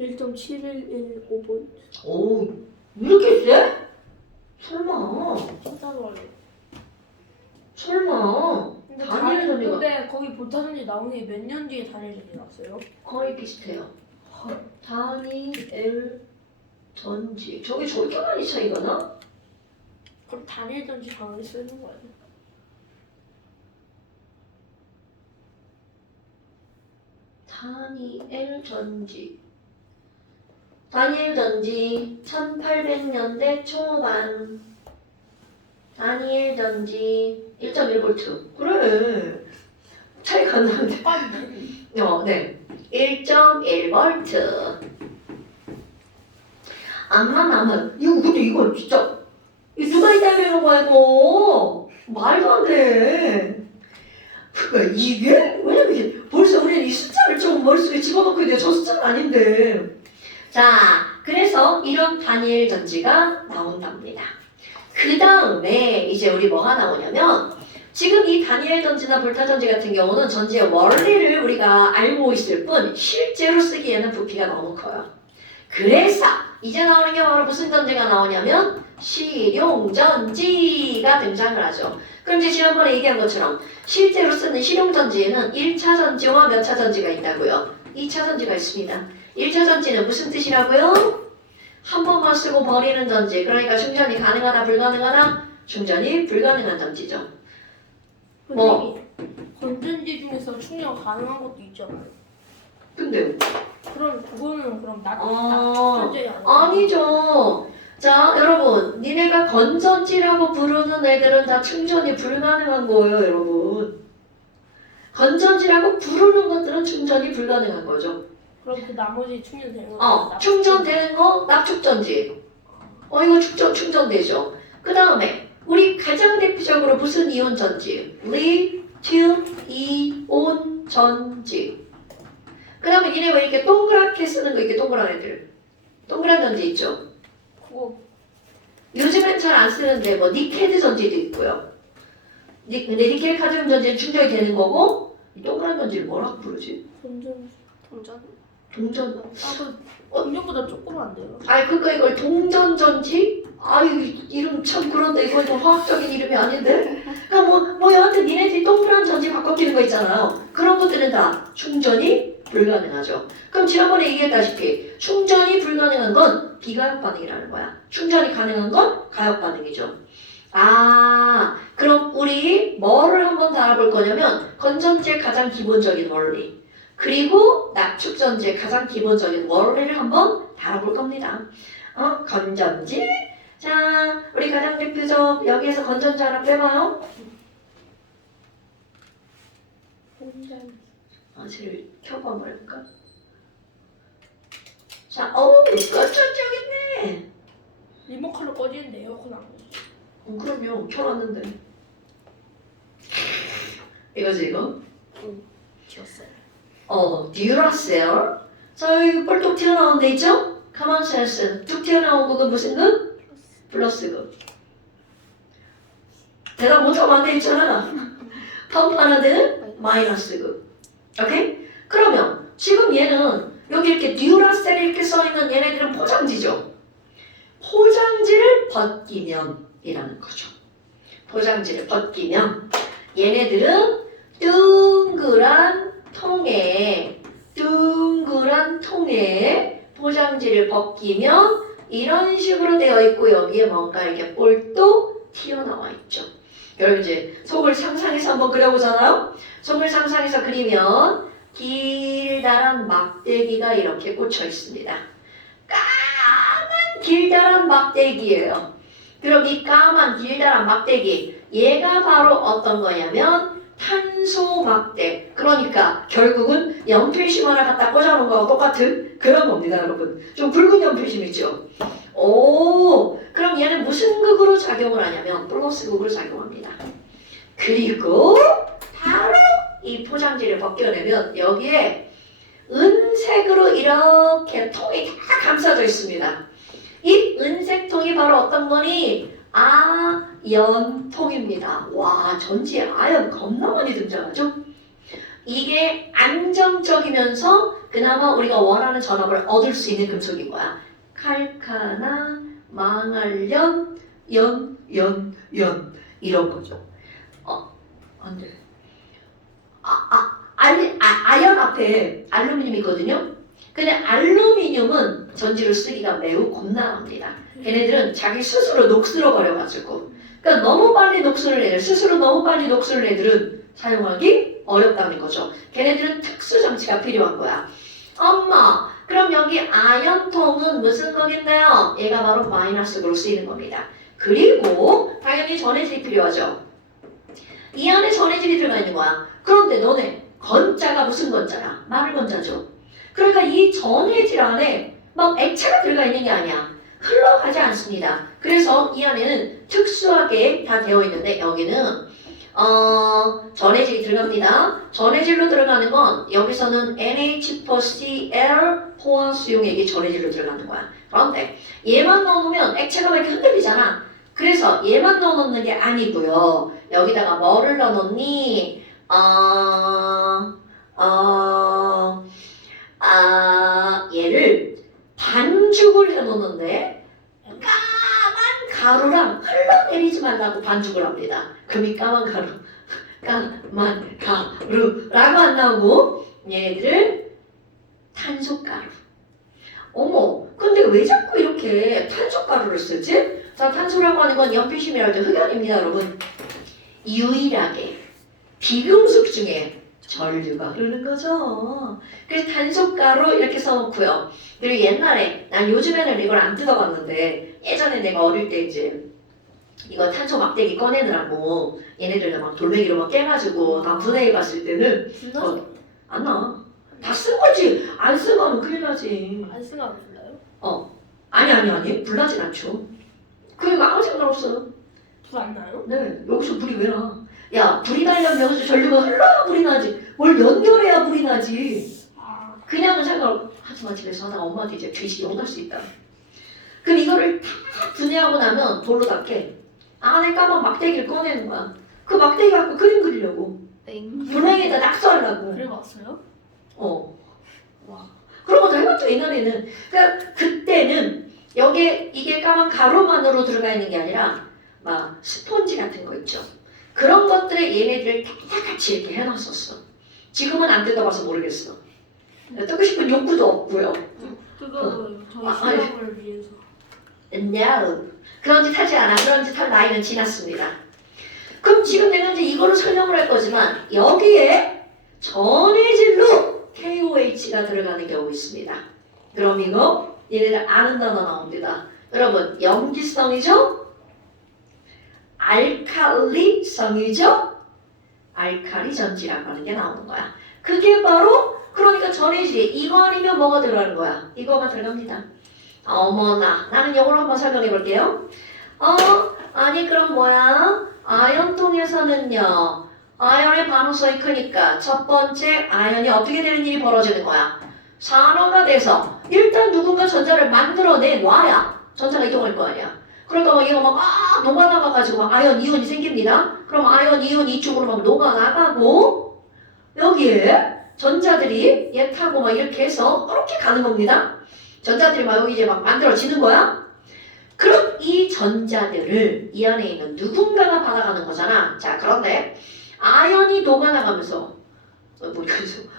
1.7115V. 오, 이렇게 세? 설마. 진짜로 알아요. 설마. 근데 다니엘 전지가 근데 거기 볼타전지 나오는 나온 게 몇 년 뒤에 단일전이 나왔어요? 거의 비슷해요. 다니엘 전지. 저게 저렇게 많이 차이가 나? 그럼 단일전지 단어를 쓰는 거예요? 다니엘 전지. 다니엘 전지 1800년대 초반. 다니엘 전지 1.1V. 그래. 차이가 안 나는데. 빠르네. 네. 1.1V. 암만 나면 이거 근데 이거 진짜 이거 누가 이따위는 거야 이거 말도 안 돼. 그러니까 이게 왜냐면 이게 벌써 우리는 이 숫자를 좀 머릿속에 집어넣고 있는데 저 숫자는 아닌데. 자, 그래서 이런 다니엘 전지가 나온답니다. 그 다음에 이제 우리 뭐가 나오냐면 지금 이 다니엘 전지나 볼타 전지 같은 경우는 전지의 원리를 우리가 알고 있을 뿐 실제로 쓰기에는 부피가 너무 커요. 그래서 이제 나오는 게 바로 무슨 전지가 나오냐면 실용전지가 등장을 하죠. 그럼 이제 지난번에 얘기한 것처럼 실제로 쓰는 실용전지에는 1차 전지와 몇 차 전지가 있다고요? 2차 전지가 있습니다. 1차 전지는 무슨 뜻이라고요? 한 번만 쓰고 버리는 전지. 그러니까 충전이 가능하다 불가능하다? 충전이 불가능한 전지죠. 뭐? 건전지 중에서 충전 가능한 것도 있잖아요. 근데 그럼 그거는 그럼 아, 전지 아니에요? 아니죠. 자, 여러분, 니네가 건전지라고 부르는 애들은 다 충전이 불가능한 거예요, 여러분. 건전지라고 부르는 것들은 충전이 불가능한 거죠. 그럼 그 나머지 충전되는 거 충전되는 거 납축전지. 이거 충전되죠. 그 다음에 우리 가장 대표적으로 무슨 이온 전지? 리튬 이온 전지. 그 다음에 니네 왜 이렇게 동그랗게 쓰는 거, 이렇게 동그란 애들. 동그란 전지 있죠? 그거 요즘엔 잘 안 쓰는데 뭐 니켈 전지도 있고요. 근데 니켈 카드뮴 전지는 충전이 되는 거고 이 동그란 전지를 뭐라고 부르지? 건전지 동전? 동전. 나도 음료보다 조그만데요. 그러니까 이걸 동전전지? 이름 참 그런데 이거 화학적인 이름이 아닌데? 그러니까 뭐 여하튼 니네들이 동그란 전지 바꿔끼는 거 있잖아요. 그런 것들은 다 충전이 불가능하죠. 그럼 지난번에 얘기했다시피 충전이 불가능한 건 비가역 반응이라는 거야. 충전이 가능한 건 가역 반응이죠. 그럼 우리 뭐를 한번 더 알아볼 거냐면 건전지의 가장 기본적인 원리 그리고 납축전지의 가장 기본적인 원리를 한번 다뤄볼 겁니다. 건전지. 자, 우리 가장 대표적 여기에서 건전지 하나 빼봐요. 쟤를 켜봐 말까? 자, 건전지 여기 있네. 리모컨으로 꺼지는데 에어컨 안 꺼져. 그럼요. 켜놨는데. 이거지 이거? 지웠어요. 듀라셀. 자, 여기 뻘떡 튀어나온 데 있죠? 가만 센스. 툭 튀어나온 거는 무슨 그? 플러스 그. 대답 못하면 안 돼 있잖아. 펌프하는 데는 마이너스 그. 오케이? 그러면 지금 얘는 여기 이렇게 듀라셀 이렇게 써있는 얘네들은 포장지죠? 포장지를 벗기면 이라는 거죠. 포장지를 벗기면 얘네들은 둥그란 통에 포장지를 벗기면 이런 식으로 되어 있고 여기에 뭔가 이렇게 볼도 튀어나와 있죠. 여러분 이제 속을 상상해서 한번 그려보잖아요. 속을 상상해서 그리면 길다란 막대기가 이렇게 꽂혀 있습니다. 까만 길다란 막대기예요. 그럼 이 까만 길다란 막대기 얘가 바로 어떤 거냐면 탄소 막대. 그러니까 결국은 연필심 하나 갖다 꽂아놓은 거하고 똑같은 그런 겁니다, 여러분. 좀 굵은 연필심 있죠? 그럼 얘는 무슨 극으로 작용을 하냐면 플러스 극으로 작용합니다. 그리고 바로 이 포장지를 벗겨내면 여기에 은색으로 이렇게 통이 다 감싸져 있습니다. 이 은색 통이 바로 어떤 거니? 아연통입니다. 와, 전지에 아연 겁나 많이 등장하죠? 이게 안정적이면서 그나마 우리가 원하는 전압을 얻을 수 있는 금속인 거야. 칼카나, 망할연, 연 이런 거죠. 안 돼. 아연 앞에 알루미늄이 있거든요. 근데 알루미늄은 전지를 쓰기가 매우 곤란합니다. 걔네들은 자기 스스로 녹슬어 버려가지고, 그러니까 너무 빨리 녹슬을 애들, 스스로 너무 빨리 녹슬을 애들은 사용하기 어렵다는 거죠. 걔네들은 특수 장치가 필요한 거야. 엄마, 그럼 여기 아연통은 무슨 거겠나요? 얘가 바로 마이너스로 쓰이는 겁니다. 그리고 당연히 전해질이 필요하죠. 이 안에 전해질이 들어가 있는 거야. 그런데 너네 건자가 무슨 건자야? 마를 건자죠. 그러니까 이 전해질 안에 막 액체가 들어가 있는 게 아니야. 흘러가지 않습니다. 그래서 이 안에는 특수하게 다 되어 있는데 여기는 전해질이 들어갑니다. 전해질로 들어가는 건 여기서는 NH4Cl 포화수용액이 전해질로 들어가는 거야. 그런데 얘만 넣어놓으면 액체가 왜 이렇게 흔들리잖아. 그래서 얘만 넣어놓는 게 아니고요. 여기다가 뭐를 넣어놓니? 얘를 반죽을 해놓는데 까만 가루랑 흘러내리지 말라고 반죽을 합니다. 그럼 이 까만 가루라고 안 나오고 얘들을 탄소가루. 어머, 근데 왜 자꾸 이렇게 탄소가루를 쓰지? 자, 탄소라고 하는 건 연필심이랄 때 흑연입니다, 여러분. 유일하게 비금속 중에 전류가 흐르는 거죠. 그래서 탄소가루 이렇게 써놓고요. 그리고 옛날에, 난 요즘에는 이걸 안 뜯어봤는데 예전에 내가 어릴 때 이제 이거 탄소 막대기 꺼내느라고 얘네들 막 돌멩이로 막 깨가지고 다 분해해봤을 때는 안 나. 다 쓴 거지. 안 쓰면 큰일 나지. 안 쓰면 불나요? 아니. 불나진 않죠. 그러니까 아무 상관 없어. 불 안 나요? 네, 여기서 불이 왜 나? 야, 불이 나려면 여기서 전류가 흘러야 불이 나지. 뭘 연결해야 불이 나지. 그냥은 상관하지만 집에서 하다가 엄마한테 이제 뒤지게 혼날 수 있다. 그럼 이거를 다 분해하고 나면 돌로 닦게. 안에 까만 막대기를 꺼내는 거야. 그 막대기 갖고 그림 그리려고. 땡. 분해에다 낙서하려고. 그래봤어요? 와. 그런 거 다 해봤죠, 옛날에는. 그러니까 그때는 여기에 이게 까만 가루만으로 들어가 있는 게 아니라 막 스펀지 같은 거 있죠. 그런 것들에 얘네들을 다 같이 이렇게 해놨었어. 지금은 안 뜯어봐서 모르겠어. 뜯고 싶은 욕구도 없고요. 그거 저희 아니. 수영을 위해서. No. 그런 짓 하지 않아. 그런 짓 할 나이는 지났습니다. 그럼 지금 내가 이제 이거를 설명을 할 거지만 여기에 전해질로 KOH가 들어가는 경우 있습니다. 그럼 이거 얘네들 아는 단어 나옵니다. 여러분, 염기성이죠? 알칼리성이죠? 알칼리 전지라고 하는 게 나오는 거야. 그게 바로 그러니까 전해질이 이거 아니면 뭐가 들어가는 거야? 이거가 들어갑니다. 어머나, 나는 영어로 한번 설명해 볼게요. 아니 그럼 뭐야? 아연통에서는요, 아연의 반응성이 크니까 첫 번째 아연이 어떻게 되는 일이 벌어지는 거야? 산화가 돼서 일단 누군가 전자를 만들어내 놔야 전자가 이동할 거 아니야. 그러니까 막 얘가 막 녹아나가가지고 막 아연 이온이 생깁니다. 그럼 아연 이온이 이쪽으로 막 녹아나가고 여기에 전자들이 얘 타고 막 이렇게 해서 이렇게 가는 겁니다. 전자들이 막 여기 이제 막 만들어지는 거야. 그럼 이 전자들을 이 안에 있는 누군가가 받아가는 거잖아. 자, 그런데 아연이 녹아나가면서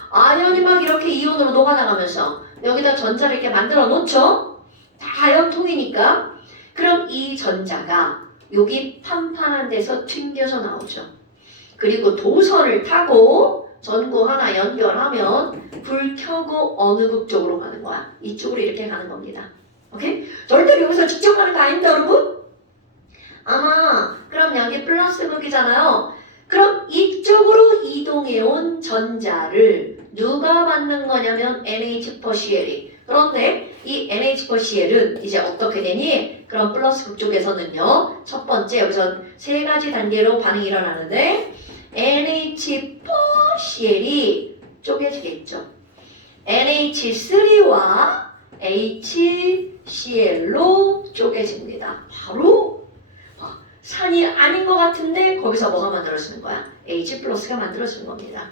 아연이 막 이렇게 이온으로 녹아나가면서 여기다 전자를 이렇게 만들어 놓죠. 다 아연통이니까. 그럼 이 전자가 여기 판판한 데서 튕겨서 나오죠. 그리고 도선을 타고 전구 하나 연결하면 불 켜고 어느 극 쪽으로 가는 거야. 이쪽으로 이렇게 가는 겁니다. 오케이? 절대로 여기서 직접 가는 거 아닙니다, 여러분? 그럼 여기 플러스 극이잖아요. 그럼 이쪽으로 이동해온 전자를 누가 받는 거냐면 NH4Cl이. 그런데 이 NH4Cl은 이제 어떻게 되니? 그럼 플러스 극 쪽에서는요. 첫 번째 여기서 세 가지 단계로 반응이 일어나는데 NH4Cl이 쪼개지겠죠. NH3와 HCl로 쪼개집니다. 바로 산이 아닌 것 같은데 거기서 뭐가 만들어지는 거야? H 플러스가 만들어지는 겁니다.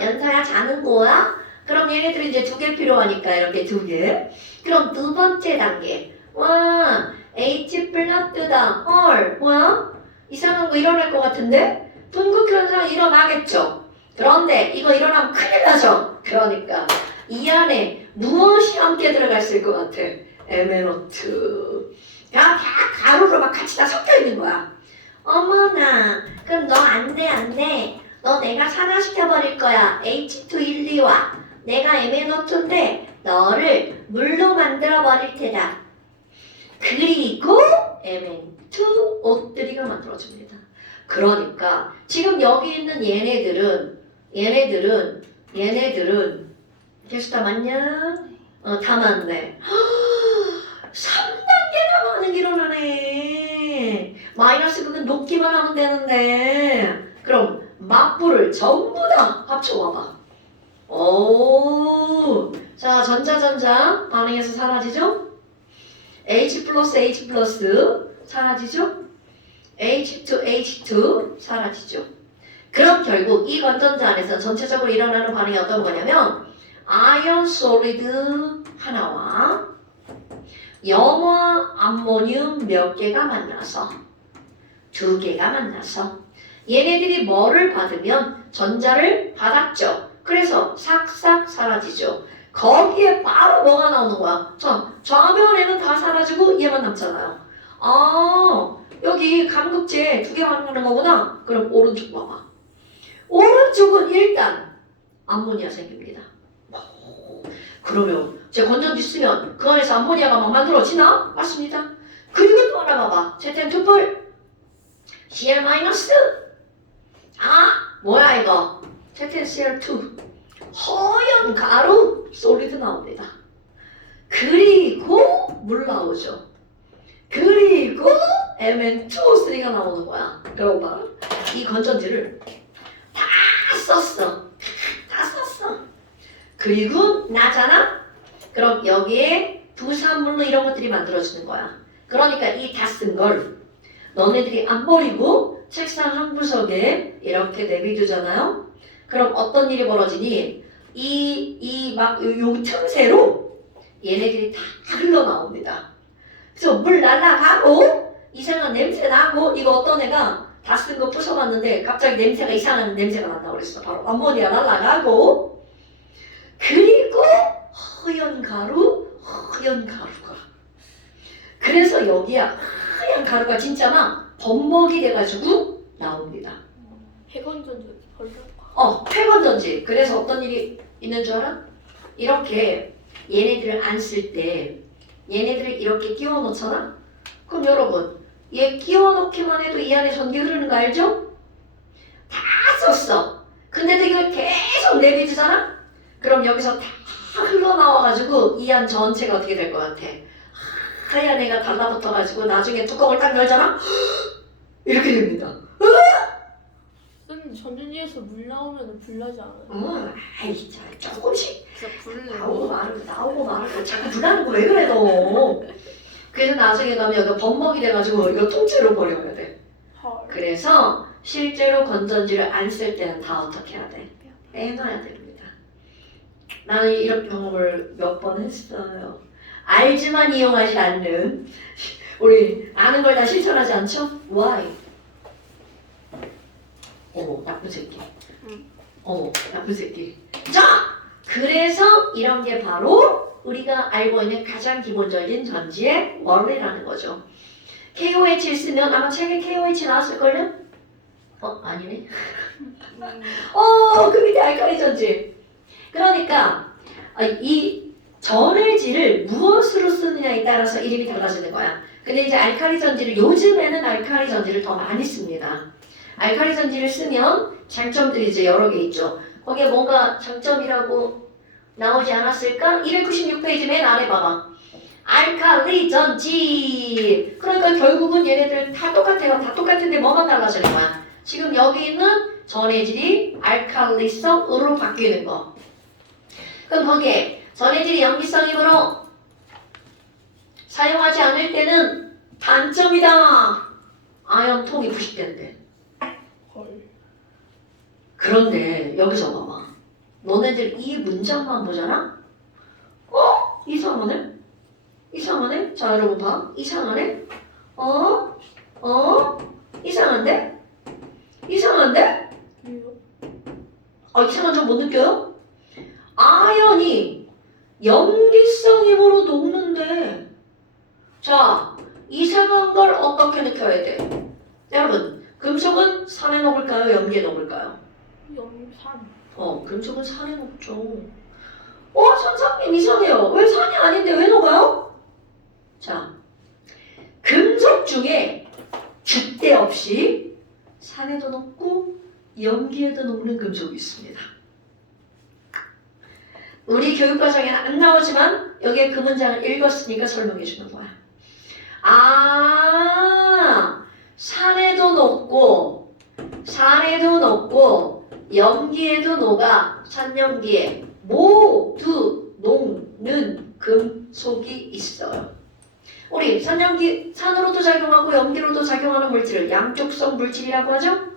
연서야 자는 거야? 그럼 얘네들이 이제 2개 필요하니까 이렇게 2개. 그럼 두 번째 단계. 와, H 플러스다. 헐, 뭐야? 이상한 거 일어날 것 같은데? 분극 현상 일어나겠죠. 그런데 이거 일어나면 큰일 나죠. 그러니까 이 안에 무엇이 함께 들어가 있을 것 같아? MNO2. 야, 다 가루로 막 같이 다 섞여 있는 거야. 어머나, 그럼 너 안 돼, 안 돼. 너 내가 산화시켜버릴 거야. H2 1, 2와. 내가 MNO2인데 너를 물로 만들어버릴 테다. 그리고 MN2 O3가 만들어집니다. 그러니까 지금 여기 있는 얘네들은 개수 다 맞냐? 다 맞네. 3단계나 반응이 일어나네. 마이너스 극은 녹기만 하면 되는데 그럼 맞불을 전부 다 합쳐봐봐. 오, 자 전자 반응해서 사라지죠? H 플러스 사라지죠? H2 사라지죠. 그럼 결국 이 건전지 안에서 전체적으로 일어나는 반응이 어떤 거냐면 아연 솔리드 하나와 염화 암모늄 몇 개가 만나서 2개가 만나서 얘네들이 뭐를 받으면 전자를 받았죠. 그래서 싹싹 사라지죠. 거기에 바로 뭐가 나오는 거야? 자, 좌변에는 다 사라지고 얘만 남잖아요. 아, 여기 감극제 2개 만나는 거구나. 그럼 오른쪽 봐봐. 오른쪽은 일단 암모니아 생깁니다. 그러면 제 건전지 쓰면 그 안에서 암모니아가 막 만들어지나? 맞습니다. 그리고 또 하나 봐봐. ZN2뿔 Cl-. 아, 뭐야 이거? ZnCl2 허연 가루 솔리드 나옵니다. 그리고 물 나오죠. 그리고 Mn2O3가 나오는 거야. 그러고 봐. 이 건전지를 다 썼어. 그리고 나잖아? 그럼 여기에 부산물로 이런 것들이 만들어지는 거야. 그러니까 이 다 쓴 걸 너네들이 안 버리고 책상 한 구석에 이렇게 내비두잖아요? 그럼 어떤 일이 벌어지니? 요 틈새로 얘네들이 다 흘러나옵니다. 그래서 물 날아가고 이상한 냄새 나고 이거 어떤 애가 다 쓴 거 부숴봤는데 갑자기 냄새가 이상한 냄새가 난다고 그랬어. 바로 암모니아 날아가고 그리고 허연 가루가 그래서 여기야 하얀 가루가 진짜 막 범벅이 돼가지고 나옵니다. 핵건전지 벌써. 폐건전지. 그래서 어떤 일이 있는 줄 알아? 이렇게 얘네들을 안 쓸 때 얘네들을 이렇게 끼워 놓잖아? 그럼 여러분 얘 끼워 놓기만 해도 이 안에 전기 흐르는 거 알죠? 다 썼어. 근데도 이걸 계속 내비두잖아? 그럼 여기서 다 흘러나와가지고 이 안 전체가 어떻게 될 것 같아? 하얀 애가 달라붙어가지고 나중에 뚜껑을 딱 열잖아? 이렇게 됩니다. 근데 전전지에서 물 나오면 불나지 않아요? 아이 조금씩 진짜 불을 나오고 말고 자꾸 불나는 거 왜 그래 너? 그래서 나중에 가면 여기 범벅이 돼가지고 이거 통째로 버려야 돼. 헐. 그래서 실제로 건전지를 안 쓸 때는 다 어떻게 해야 돼? 빼놔야 됩니다. 나는 이런 경험을 몇 번 했어요. 알지만 이용하지 않는 우리 아는 걸 다 실천하지 않죠? Why? 어머 나쁜 새끼. 어머 나쁜 새끼. 자! 그래서 이런 게 바로 우리가 알고 있는 가장 기본적인 전지의 원리라는 거죠. KOH를 쓰면 아마 책에 KOH 나왔을걸요? 아니네. 그 밑에 알칼리 전지. 그러니까 이 전해질을 무엇으로 쓰느냐에 따라서 이름이 달라지는 거야. 근데 이제 알칼리 전지를 요즘에는 알칼리 전지를 더 많이 씁니다. 알칼리 전지를 쓰면 장점들이 이제 여러 개 있죠. 거기에 뭔가 장점이라고 나오지 않았을까? 296페이지 맨 아래 봐봐. 알칼리 전지. 그러니까 결국은 얘네들 다 똑같아요. 다 똑같은데 뭐만 달라지는 거야? 지금 여기 있는 전해질이 알칼리성으로 바뀌는 거. 그럼 거기에 전해질이 염기성이므로 사용하지 않을 때는 단점이다. 아연통이 부식된대. 헐. 그런데 여기서 봐봐. 너네들 이 문장만 보잖아? 이상하네? 이상하네? 자 여러분 봐. 이상하네? 이상한데? 이상한데? 왜요? 이상한 점 못 느껴요? 아연이 염기성 힘으로 녹는데 자, 이상한 걸 어떻게 느껴야 돼? 여러분, 금속은 산에 녹을까요? 염기에 녹을까요? 염산. 금속은 산에 녹죠. 선생님 이상해요. 왜 산이 아닌데 왜 녹아요? 자, 금속 중에 줏대 없이 산에도 녹고 염기에도 녹는 금속이 있습니다. 우리 교육과정에는 안 나오지만 여기에 그 문장을 읽었으니까 설명해 주는 거야. 산에도 녹고 염기에도 녹아 산염기에 모두 녹는 금속이 있어요. 우리 산염기, 산으로도 작용하고 염기로도 작용하는 물질을 양쪽성 물질이라고 하죠?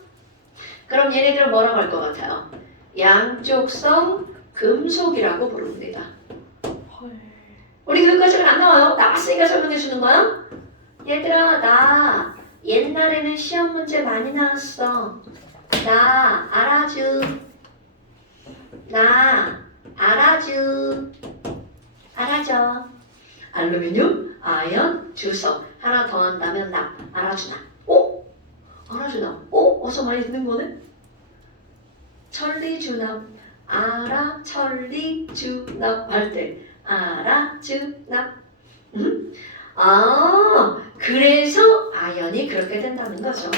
그럼 얘네들은 뭐라고 할 것 같아요? 양쪽성 금속이라고 부릅니다. 헐. 우리 교육과정은 안 나와요. 나왔으니까 설명해 주는 거야. 얘들아, 나 옛날에는 시험 문제 많이 나왔어. 나 알아줘. 알아줘. 알루미늄, 아연, 주석. 하나 더 한다면 나. 알아주나. 알아주나. 어서 많이 듣는 거네. 천리주납. 천리주납 할 때. 알아주납. 그래서 아연이 그렇게 된다는 거죠.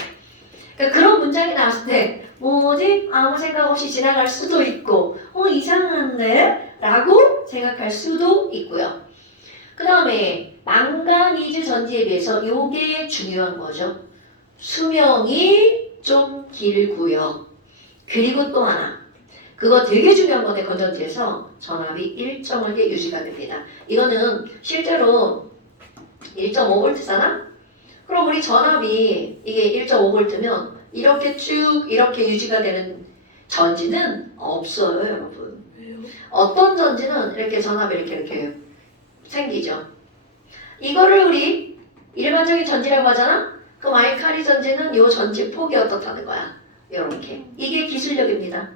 그러니까 그런 문장이 나왔을 때 뭐지? 아무 생각 없이 지나갈 수도 있고 이상한데? 라고 생각할 수도 있고요. 그 다음에 망가니즈 전지에 비해서 요게 중요한 거죠. 수명이 좀 길고요. 그리고 또 하나 그거 되게 중요한 건데 건전지에서 전압이 일정하게 유지가 됩니다. 이거는 실제로 1.5V잖아? 그럼 우리 전압이 이게 1.5V면 이렇게 쭉 이렇게 유지가 되는 전지는 없어요, 여러분. 왜요? 어떤 전지는 이렇게 전압이 이렇게 생기죠. 이거를 우리 일반적인 전지라고 하잖아? 그럼 알카리 전지는 이 전지 폭이 어떻다는 거야? 이렇게. 이게 기술력입니다.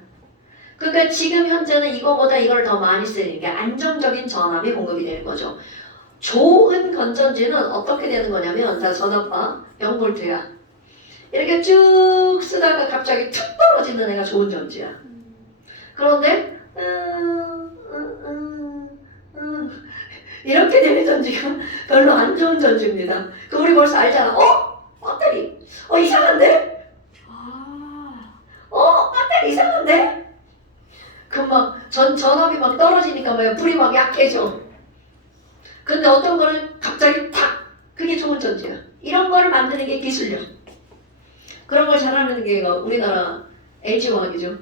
그러니까 지금 현재는 이거보다 이걸 더 많이 쓰니까 안정적인 전압이 공급이 되는 거죠. 좋은 건전지는 어떻게 되는 거냐면 자 전압 봐. 0V야. 이렇게 쭉 쓰다가 갑자기 툭 떨어지는 애가 좋은 전지야. 그런데 이렇게 되는 전지가 별로 안 좋은 전지입니다. 그럼 우리 벌써 알잖아. 배터리. 이상한데? 배터리 이상한데? 그럼 막 전압이 막 떨어지니까 막 불이 막 약해져. 근데 어떤 거는 갑자기 탁! 그게 좋은 전지야. 이런 거를 만드는 게 기술력. 그런 걸 잘하는 게 우리나라 LG화학이죠.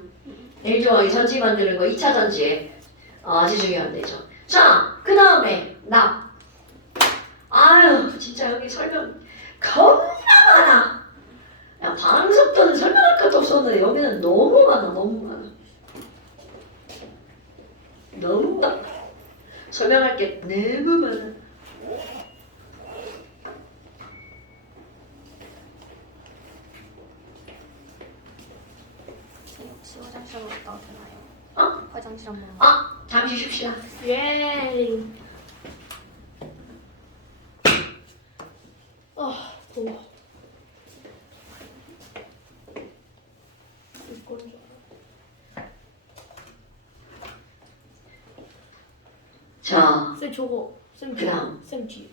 LG화학이 전지 만드는 거 2차 전지에 아주 중요한 데죠. 자, 그 다음에 납. 진짜 여기 설명 겁나 많아. 야, 방석도는 설명할 것도 없었는데 여기는 너무 많아. 설명할 게 너무 많아. 혹시 화장실 한번 갔다 와도 되나요? 화장실 한번. 잠시 쉽시다. 예. 더워. 자, 쌤 저거 쌤 그다음. 쌤 뒤.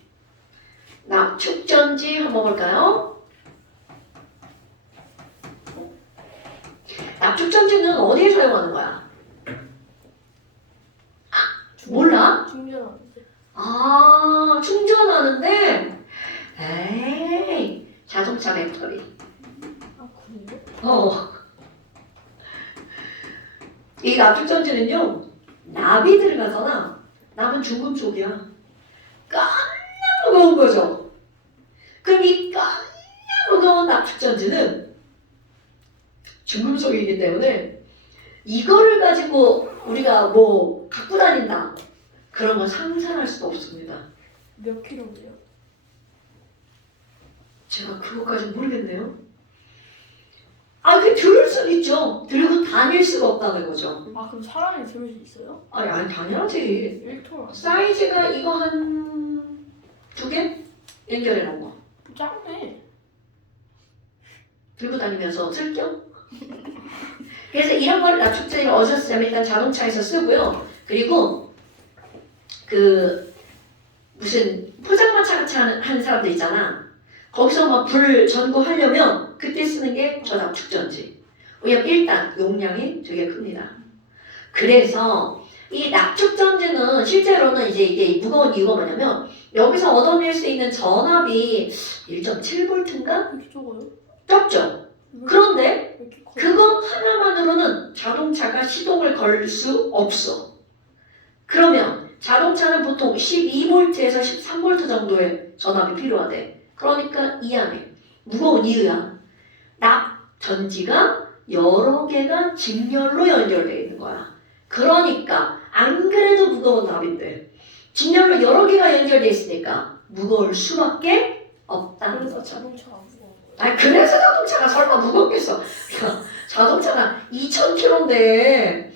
납축전지 한번 볼까요? 납축전지는 어디에 사용하는 거야? 몰라? 충전하는데. 충전하는데? 에이, 자동차 배터리. 그래요? 이 납축전지는요, 납이 들어가잖아. 납은 중금속이야. 깜짝 무거운 거죠. 그럼 이 깜짝 무거운 납축전지는 중금속이기 때문에 이거를 가지고 우리가 뭐 갖고 다닌다. 그런 건 상상할 수도 없습니다. 몇 킬로예요? 제가 그것까지 모르겠네요. 그 들을 수는 수 있죠. 들고 다닐 수가 없다는 거죠. 아 그럼 사람이 들을 수 있어요? 아니 당연하지. 1톤 사이즈가 이거 한 2개? 연결해 놓은 거. 작네. 들고 다니면서 쓸 겸? 그래서 이런 거를 납축제를 어디서 쓰냐면 일단 자동차에서 쓰고요. 그리고 그 무슨 포장마차 같이 하는 사람들 있잖아. 거기서 막 불 전구하려면 그때 쓰는 게 저 납축전지. 왜냐면 일단 용량이 되게 큽니다. 그래서 이 납축전지는 실제로는 이제 이게 무거운 이유가 뭐냐면 여기서 얻어낼 수 있는 전압이 1.7V인가? 이렇게 적어요? 적죠. 그런데 이렇게 커요? 그거 하나만으로는 자동차가 시동을 걸 수 없어. 그러면 자동차는 보통 12V에서 13V 정도의 전압이 필요하대. 그러니까 이 안에 무거운 이유야. 납전지가 여러 개가 직렬로 연결되어 있는 거야. 그러니까 안 그래도 무거운 납인데 직렬로 여러 개가 연결되어 있으니까 무거울 수밖에 없다는 그래서 거죠. 자동차가 무거운 거예요. 아니 그래서 자동차가 설마 무겁겠어. 자동차가 2,000kg인데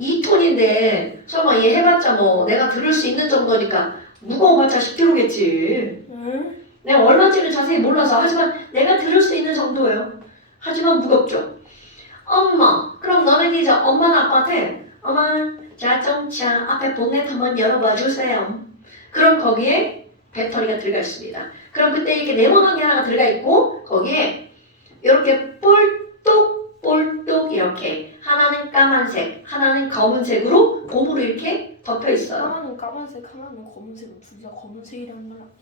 2톤인데 설마 얘 해봤자 뭐 내가 들을 수 있는 정도니까 무거워봤자 10kg겠지. 응? 내가 얼마인지는 자세히 몰라서 하지만 내가 들을 수 있는 정도예요. 하지만 무겁죠. 엄마 그럼 너네들이 이제 엄마나 아빠한테 엄마 자동차 앞에 본넷 한번 열어봐 주세요. 그럼 거기에 배터리가 들어가 있습니다. 그럼 그때 이렇게 네모난 게 하나 들어가 있고 거기에 이렇게 볼뚝볼뚝 이렇게 하나는 까만색 하나는 검은색으로 고무로 이렇게 덮여 있어요. 하나는 까만색, 하나는 검은색, 둘 다 검은색이라는 말 아니에요?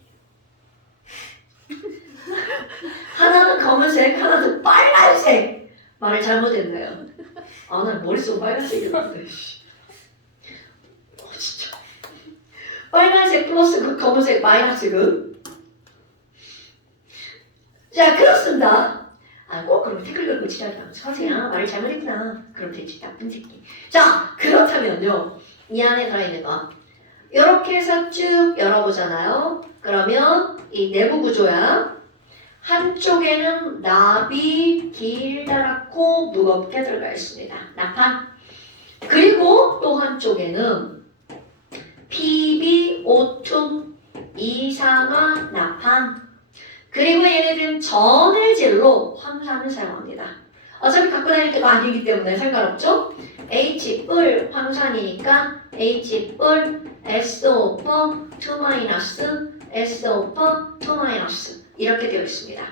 하나는 검은색 하나는 빨간색. 말을 잘못했네요. 아, 난 머릿속 빨간색이었는데. 진짜. 빨간색 플러스 그 검은색 마이너스 그. 자, 그렇습니다. 아, 꼭 그럼 댓글 걸고 지랄이 안 서세요. 말을 잘못했구나. 그럼 되지, 나쁜 새끼. 자, 그렇다면요. 이 안에 들어있는 거. 이렇게 해서 쭉 열어보잖아요. 그러면 이 내부 구조야. 한쪽에는 납이 길다랗고 무겁게 들어가 있습니다. 납판. 그리고 또 한쪽에는 PbO2 이산화 납판. 그리고 얘네들은 전해질로 황산을 사용합니다. 어차피 갖고 다닐 때가 아니기 때문에 상관없죠? H뿔 황산이니까 H뿔 SO4 2- SO4 2- 이렇게 되어 있습니다.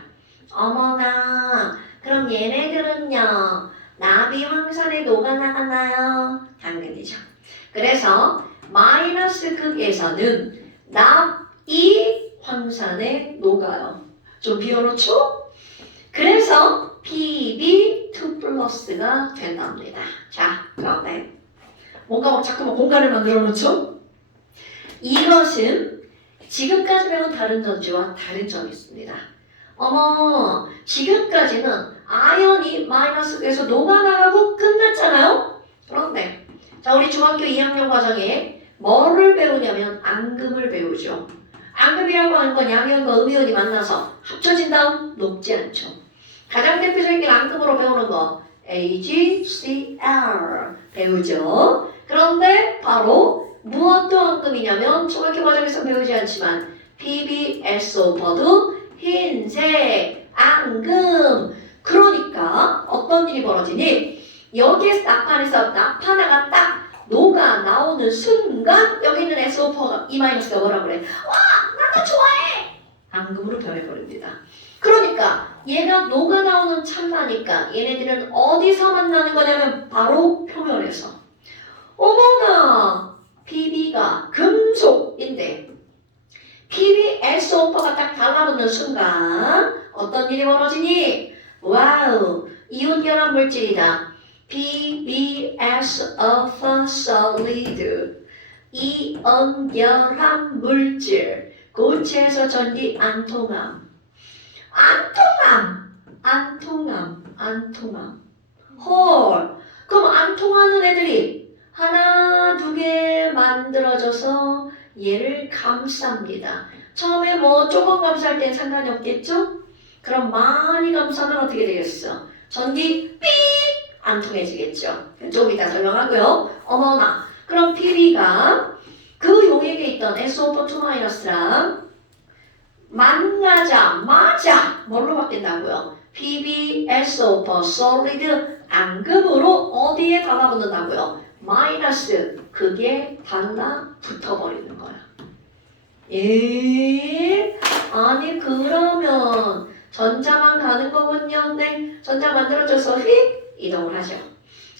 어머나, 그럼 얘네들은요, 납이 황산에 녹아나가나요? 당연히죠. 그래서 마이너스 극에서는 납이 황산에 녹아요. 좀 비워놓죠? 그래서 Pb2+가 된답니다. 자, 그런데 뭔가 막 자꾸만 공간을 만들어 놓죠? 이것은 지금까지 배운 다른 전지와 다른 점이 있습니다. 어머, 지금까지는 아연이 마이너스에서 녹아나가고 끝났잖아요? 그런데 자, 우리 중학교 2학년 과정에 뭐를 배우냐면 앙금을 배우죠. 앙금이라고 하는 건 양이온과 음이온이 만나서 합쳐진 다음 녹지 않죠. 가장 대표적인 앙금으로 배우는 거 AgCl 배우죠. 그런데 바로 무엇도 앙금이냐면 중학교 과정에서 배우지 않지만 PbSO4도 흰색 앙금. 그러니까 어떤 일이 벌어지니 여기에 납판에서 납하나가 딱 녹아 나오는 순간 여기 있는 SO4가 E-가 뭐라 그래? 와 나도 좋아해! 앙금으로 변해버립니다. 그러니까 얘가 녹아 나오는 찰나니까 얘네들은 어디서 만나는 거냐면 바로 표면에서. 어머나 Pb가 금속인데 PbSO4가 딱 달라붙는 순간 어떤 일이 벌어지니? 와우, 이온 결합 물질이다. PbSO4 solid 이온 결합 물질 고체에서 전기 안통함. 안통함. 헐, 그럼 안 통하는 애들이 하나, 두 개 만들어져서 얘를 감쌉니다. 처음에 뭐 조금 감쌀 땐 상관이 없겠죠? 그럼 많이 감싸면 어떻게 되겠어? 전기 삑 안 통해지겠죠. 조금 이따 설명하고요. 어머나. 그럼 PB가 그 용액에 있던 SO4 2-랑 만나자마자 뭘로 바뀐다고요? PbSO4 solid 앙금으로 어디에 달라붙는다고요? 마이너스 그게 달라붙어버리는 거야. 예? 아니 그러면 전자만 가는 거군요. 네, 전자 만들어져서 휙 이동을 하죠.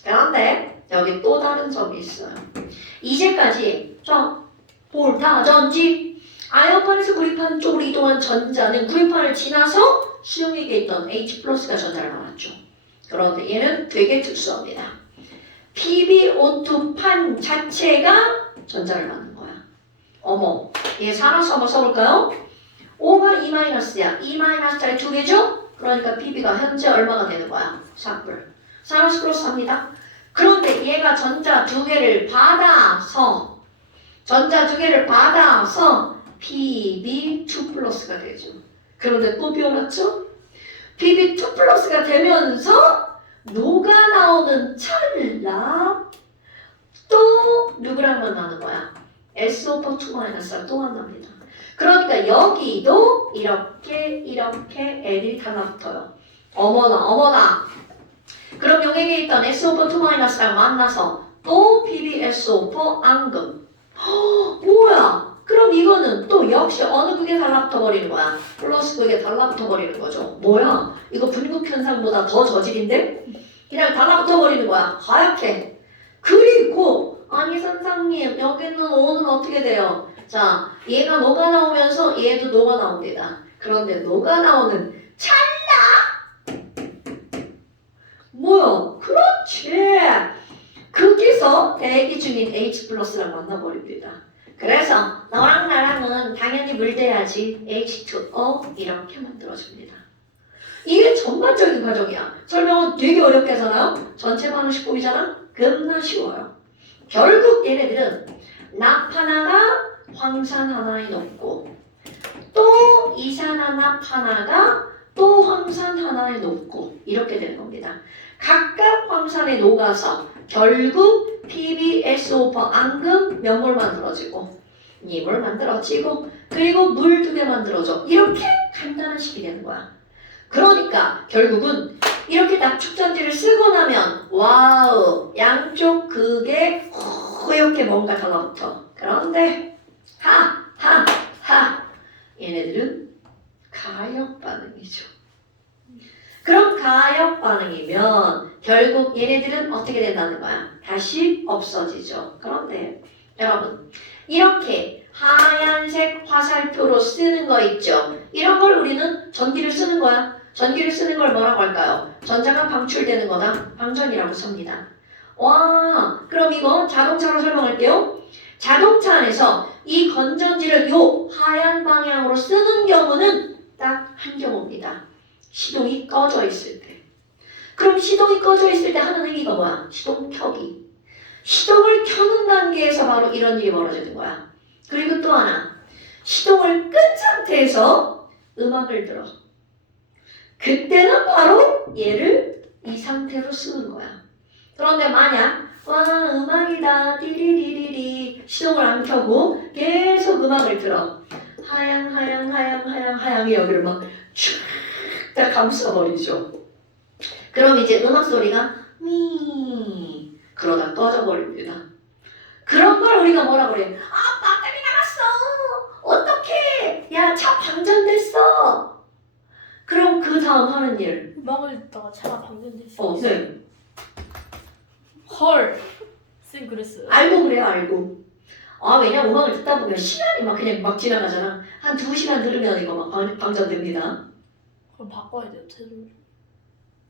그런데 여기 또 다른 점이 있어요. 이제까지 볼타 전지 아연판에서 구리판 쪽으로 이동한 전자는 구리판을 지나서 수용액에 있던 H가 전자를 받았죠. 그런데 얘는 되게 특수합니다. PbO2 판 자체가 전자를 받는 거야. 어머, 얘 산화수 한번 써볼까요? O가 E-야. E-짜리 두 개죠? 그러니까 Pb가 현재 얼마가 되는 거야? 4불. 산화수 플러스 합니다. 그런데 얘가 전자 두 개를 받아서 Pb2+가 되죠. 그런데 또 비워놨죠? Pb2+가 되면서 녹아나오는 찰나 또 누구랑 만나는 거야? SO4 2-랑 또 만납니다. 그러니까 여기도 이렇게 애들이 달라붙어요. 어머나. 그럼 용액에 있던 SO4 2-랑 만나서 또 PbSO4 앙금. 뭐야? 그럼 이거는 또 역시 어느 극에 달라붙어 버리는 거야? 플러스 극에 달라붙어 버리는 거죠. 뭐야? 이거 분국 현상보다 더 저질인데? 그냥 달라붙어 버리는 거야. 하얗게. 그리고 아니 선생님 여기는 O는 어떻게 돼요? 자, 얘가 녹아 나오면서 얘도 녹아 나옵니다. 그런데 녹아 나오는 찰나? 뭐야? 그렇지. 거기서 대기 중인 H+랑 만나버립니다. 그래서 너랑 나랑은 당연히 물대야지 H2O 이렇게 만들어줍니다. 이게 전반적인 과정이야. 설명은 되게 어렵게 하잖아요. 전체 방식 보이잖아? 겁나 쉬워요. 결국 얘네들은 납 하나가 황산 하나에 넣고 또 이산화납 하나가 또 황산 하나에 넣고 이렇게 되는 겁니다. 각각 황산에 녹아서 결국 PbSO4 앙금 몇 몰 만들어지고 2몰 만들어지고 그리고 물 2개 만들어져. 이렇게 간단한 식이 되는 거야. 그러니까 결국은 이렇게 납축전지를 쓰고 나면 와우 양쪽 극에 이렇게 뭔가 달라붙어. 그런데 얘네들은 가역 반응이죠. 그럼 가역 반응이면 결국 얘네들은 어떻게 된다는 거야? 다시 없어지죠. 그런데 여러분 이렇게 하얀색 화살표로 쓰는 거 있죠? 이런 걸 우리는 전기를 쓰는 거야. 전기를 쓰는 걸 뭐라고 할까요? 전자가 방출되는 거다. 방전이라고 씁니다. 와, 그럼 이거 자동차로 설명할게요. 자동차 안에서 이 건전지를 요 하얀 방향으로 쓰는 경우는 딱 한 경우입니다. 시동이 꺼져 있을 때. 그럼 시동이 꺼져 있을 때 하는 행위가 뭐야? 시동 켜기. 시동을 켜는 단계에서 바로 이런 일이 벌어지는 거야. 그리고 또 하나. 시동을 끈 상태에서 음악을 들어. 그때는 바로 얘를 이 상태로 쓰는 거야. 그런데 만약 와 음악이다 띠리리리리 시동을 안 켜고 계속 음악을 들어. 하양이 여기를 막 쭉 다 감싸버리죠. 그럼 이제 음악 소리가 미 그러다 꺼져버립니다. 그런 걸 우리가 뭐라 그래? 아 배터리 나갔어. 어떡해? 야 차 방전됐어. 그럼 그 다음 하는 일. 음악을 듣다가 차가 방전됐어. 네. 헐. 쌤 그랬어요. 알고 그래요, 알고. 아, 왜냐면 음악을 듣다 보면 시간이 막 그냥 막 지나가잖아. 한 2시간 들으면 이거 막 방전됩니다. 그럼 바꿔야 돼요, 제대로.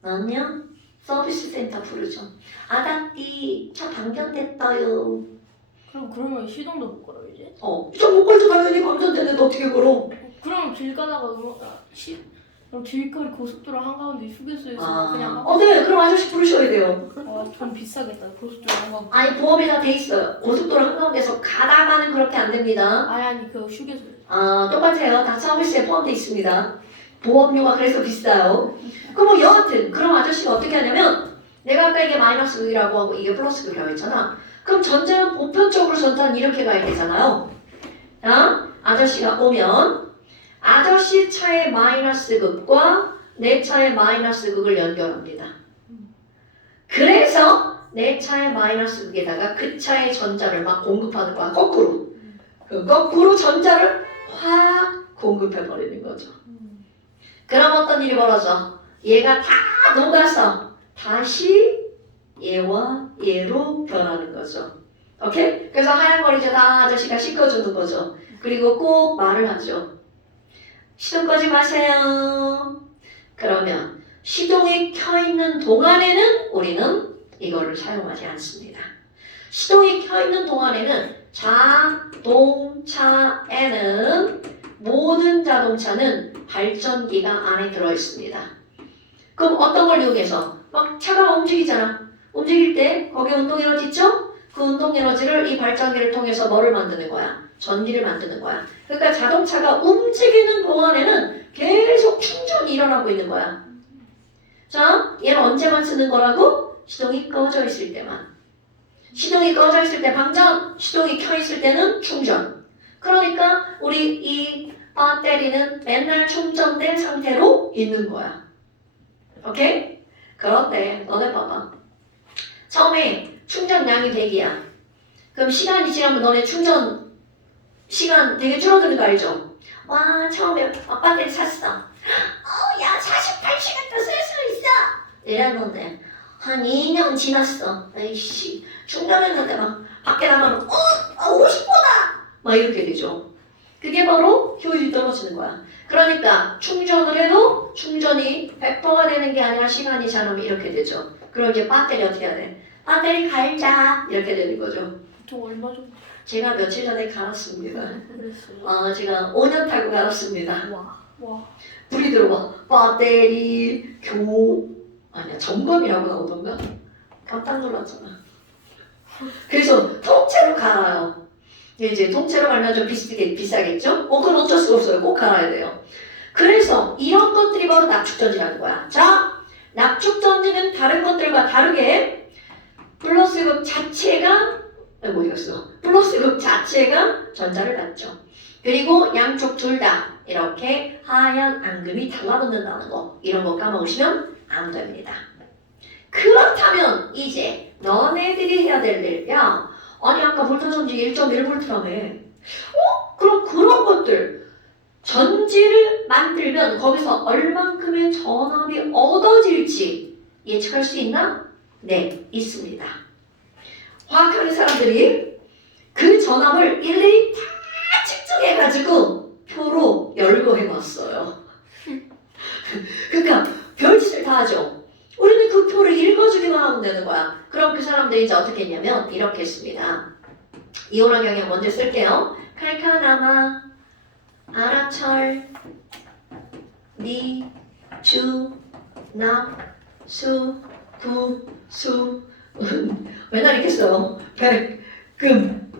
아니요. 서비스 센터 부르죠. 아다띠, 차 방전됐어요. 그러면 시동도 못 걸어 이제? 저 못 걸죠. 당연히 방전됐는데 어떻게 걸어? 그럼 길 가다가 그럼 길거리 고속도로 한가운데 휴게소에서 그냥 네. 그럼 아저씨 부르셔야 돼요. 돈 비싸겠다. 고속도로 한가운데. 아니, 보험이 다 돼 있어요. 고속도로 한가운데서 가다가는 그렇게 안 됩니다. 아니 그 휴게소에서. 똑같아요. 다 서비스에 포함되어 있습니다. 보험료가 그래서 비싸요. 그럼 여하튼 그럼 아저씨가 어떻게 하냐면 내가 아까 이게 마이너스 극이라고 하고 이게 플러스 극이라고 했잖아. 그럼 전자는 보편적으로 전자는 이렇게 가야 되잖아요. 아저씨가 오면 아저씨 차의 마이너스 극과 내 차의 마이너스 극을 연결합니다. 그래서 내 차의 마이너스 극에다가 그 차의 전자를 막 공급하는 거야. 거꾸로. 거꾸로 전자를 확 공급해버리는 거죠. 그럼 어떤 일이 벌어져? 얘가 다 녹아서 다시 얘와 얘로 변하는 거죠. 오케이? 그래서 하얀 머리에다 아저씨가 씻어주는 거죠. 그리고 꼭 말을 하죠. 시동 끄지 마세요. 그러면 시동이 켜있는 동안에는 우리는 이거를 사용하지 않습니다. 시동이 켜있는 동안에는 자동차에는 모든 자동차는 발전기가 안에 들어있습니다. 그럼 어떤 걸 이용해서? 막 차가 움직이잖아. 움직일 때 거기에 운동에너지 있죠? 그 운동에너지를 이 발전기를 통해서 뭐를 만드는 거야? 전기를 만드는 거야. 그러니까 자동차가 움직이는 동안에는 계속 충전이 일어나고 있는 거야. 자, 얘는 언제만 쓰는 거라고? 시동이 꺼져 있을 때만. 시동이 꺼져 있을 때 방전, 시동이 켜 있을 때는 충전. 그러니까 우리 이 배터리는 맨날 충전된 상태로 있는 거야. 오케이? 그런데 너네 봐봐. 처음에 충전량이 100이야. 그럼 시간이 지나면 너네 충전 시간 되게 줄어드는 거 알죠? 와, 처음에 배터리 샀어. 야, 48시간도 쓸 수 있어. 이랬는데 한 2년 지났어. 에이씨, 충전했는데 막 밖에 나가면 50%다! 막 이렇게 되죠. 그게 바로 효율이 떨어지는 거야. 그러니까 충전을 해도 충전이 100%가 되는 게 아니라 시간이 지나면 이렇게 되죠. 그럼 이제 배터리 어떻게 해야 돼? 배터리 갈자! 이렇게 되는 거죠. 저 얼마 정도 제가 며칠 전에 갈았습니다. 그랬어요? 제가 5년 타고 갈았습니다. 와. 불이 들어와. 배터리 아니야, 점검이라고 나오던가? 깜짝 놀랐잖아. 그래서 통째로 갈아요. 이제 통째로 갈면 좀 비싸겠죠? 그건 어쩔 수가 없어요. 꼭 갈아야 돼요. 그래서 이런 것들이 바로 납축전지라는 거야. 자, 납축전지는 다른 것들과 다르게 플러스극 자체가 플러스극 자체가 전자를 받죠. 그리고 양쪽 둘 다 이렇게 하얀 앙금이 달라붙는다는 거, 이런 거 까먹으시면 안 됩니다. 그렇다면 이제 너네들이 해야 될 일, 야, 아니 아까 볼트 전지 1.1V라며. 그럼 그런 것들 전지를 만들면 거기서 얼만큼의 전압이 얻어질지 예측할 수 있나? 네, 있습니다. 화학하는 사람들이 그 전압을 일일이 다 측정해가지고 표로 열거해놨어요. 그러니까 별짓을 다 하죠. 우리는 그 표를 읽어주기만 하면 되는 거야. 그럼 그 사람들이 이제 어떻게 했냐면 이렇게 했습니다. 이온화 경향 먼저 쓸게요. 칼카나마, 아라철, 니, 주, 납, 수, 구, 수. 맨날 이렇게 써요. 백, 금.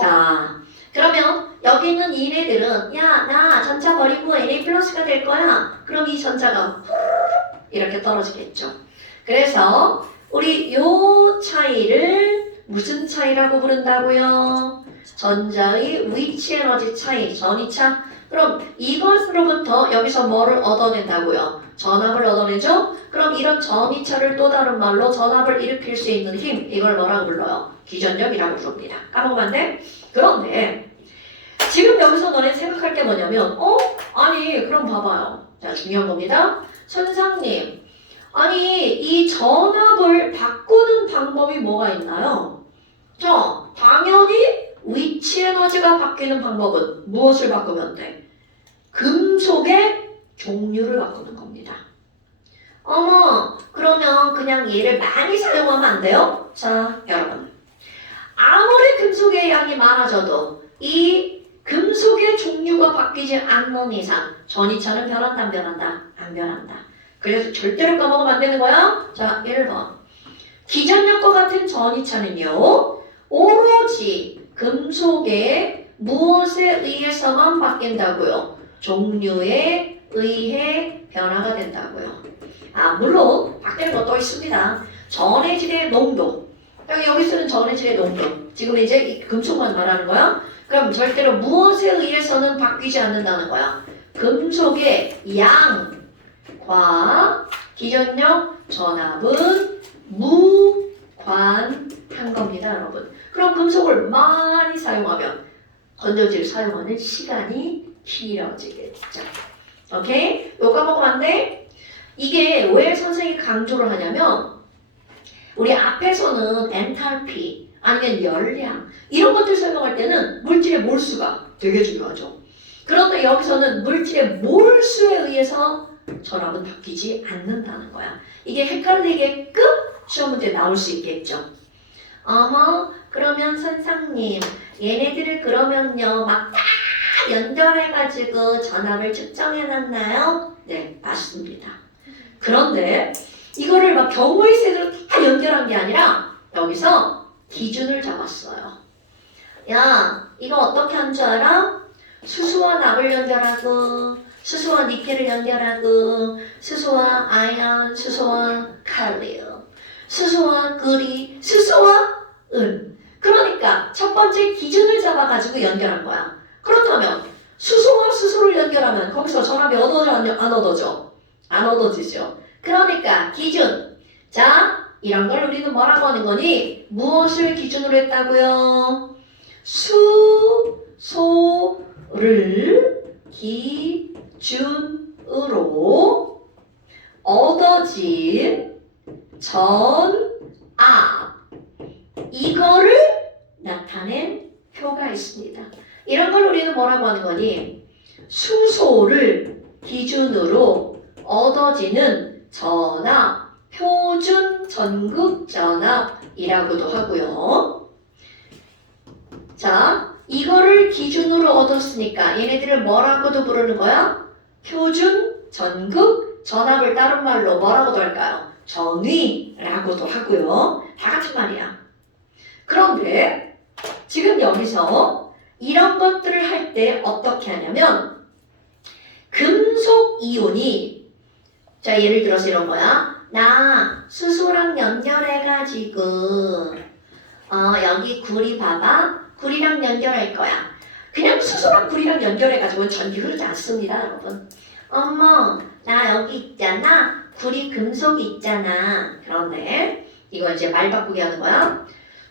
자, 그러면 여기 있는 얘네들은 야, 나 전자 버리고 Na 플러스가 될 거야. 그럼 이 전자가 이렇게 떨어지겠죠. 그래서 우리 요 차이를 무슨 차이라고 부른다고요? 전자의 위치 에너지 차이, 전이차. 그럼 이것으로부터 여기서 뭐를 얻어낸다고요? 전압을 얻어내죠? 그럼 이런 전이차를 또 다른 말로 전압을 일으킬 수 있는 힘, 이걸 뭐라고 불러요? 기전력이라고 부릅니다. 까먹으면 안 돼? 그런데 지금 여기서 너네 생각할 게 뭐냐면 아니 그럼 봐봐요. 자, 중요한 겁니다. 선상님, 아니 이 전압을 바꾸는 방법이 뭐가 있나요? 자, 당연히 위치 에너지가 바뀌는 방법은 무엇을 바꾸면 돼? 금속의 종류를 바꾸는 겁니다. 어머, 그러면 그냥 얘를 많이 사용하면 안 돼요? 자, 여러분, 아무리 금속의 양이 많아져도 이 금속의 종류가 바뀌지 않는 이상 전이차는 변한다, 안 변한다? 안 변한다. 그래서 절대로 까먹으면 안 되는 거야. 자, 1번. 기전력과 같은 전이차는요, 오로지 금속의 무엇에 의해서만 바뀐다고요? 종류에 의해 변화가 된다고요. 물론 바뀌는 되는 것도 있습니다. 전해질의 농도. 여기 쓰는 전해질의 농도. 지금 이제 이 금속만 말하는 거야. 그럼 절대로 무엇에 의해서는 바뀌지 않는다는 거야. 금속의 양과 기전력 전압은 무관한 겁니다, 여러분. 그럼 금속을 많이 사용하면 건전지를 사용하는 시간이 길어지겠죠. 오케이? 요 까먹으면 안 돼? 이게 왜 선생님이 강조를 하냐면 우리 앞에서는 엔탈피 아니면 열량 이런 것들 설명할 때는 물질의 몰수가 되게 중요하죠. 그런데 여기서는 물질의 몰수에 의해서 전압은 바뀌지 않는다는 거야. 이게 헷갈리게끔 시험 문제 나올 수 있겠죠. 그러면 선생님 얘네들을 그러면요 막 다 연결해가지고 전압을 측정해놨나요? 네, 맞습니다. 그런데 이거를 막 경우의 수로 다 연결한 게 아니라 여기서 기준을 잡았어요. 야, 이거 어떻게 한 줄 알아? 수소와 납을 연결하고 수소와 니켈을 연결하고 수소와 아연, 수소와 칼륨, 수소와 구리, 수소와 은. 그러니까 첫 번째 기준을 잡아가지고 연결한 거야. 그렇다면 수소와 수소를 연결하면 거기서 전압이 얻어져 안 얻어져? 안 얻어지죠. 그러니까 기준. 자, 이런 걸 우리는 뭐라고 하는 거니? 무엇을 기준으로 했다고요? 수소를 기준으로 얻어진 전압 이거를 나타낸 표가 있습니다. 이런 걸 우리는 뭐라고 하는 거니? 수소를 기준으로 얻어지는 전압, 표준 전극 전압이라고도 하고요. 자, 이거를 기준으로 얻었으니까 얘네들을 뭐라고도 부르는 거야? 표준 전극 전압을 다른 말로 뭐라고도 할까요? 전위라고도 하고요. 다 같은 말이야. 그런데 지금 여기서 이런 것들을 할 때 어떻게 하냐면 금속 이온이 자 예를 들어서 이런 거야. 나 수소랑 연결해가지고 여기 구리 봐봐. 구리랑 연결할 거야. 그냥 수소랑 구리랑 연결해가지고 전기 흐르지 않습니다, 여러분. 어머, 나 여기 있잖아. 구리 금속이 있잖아. 그런데 이거 이제 말 바꾸기 하는 거야.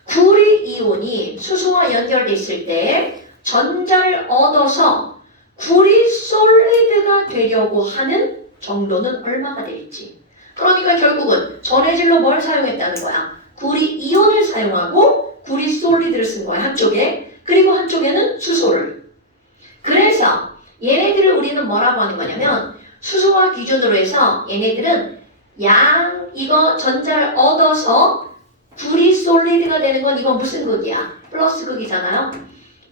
구리 이온이 수소와 연결돼 있을 때 전자를 얻어서 구리 솔리드가 되려고 하는 정도는 얼마가 될지. 그러니까 결국은 전해질로 뭘 사용했다는 거야? 구리 이온을 사용하고 구리 솔리드를 쓴 거야, 한쪽에. 그리고 한쪽에는 수소를. 그래서 얘네들을 우리는 뭐라고 하는 거냐면 수소와 기준으로 해서 얘네들은 이거 전자를 얻어서 구리 솔리드가 되는 건 이건 무슨 극이야? 플러스 극이잖아요.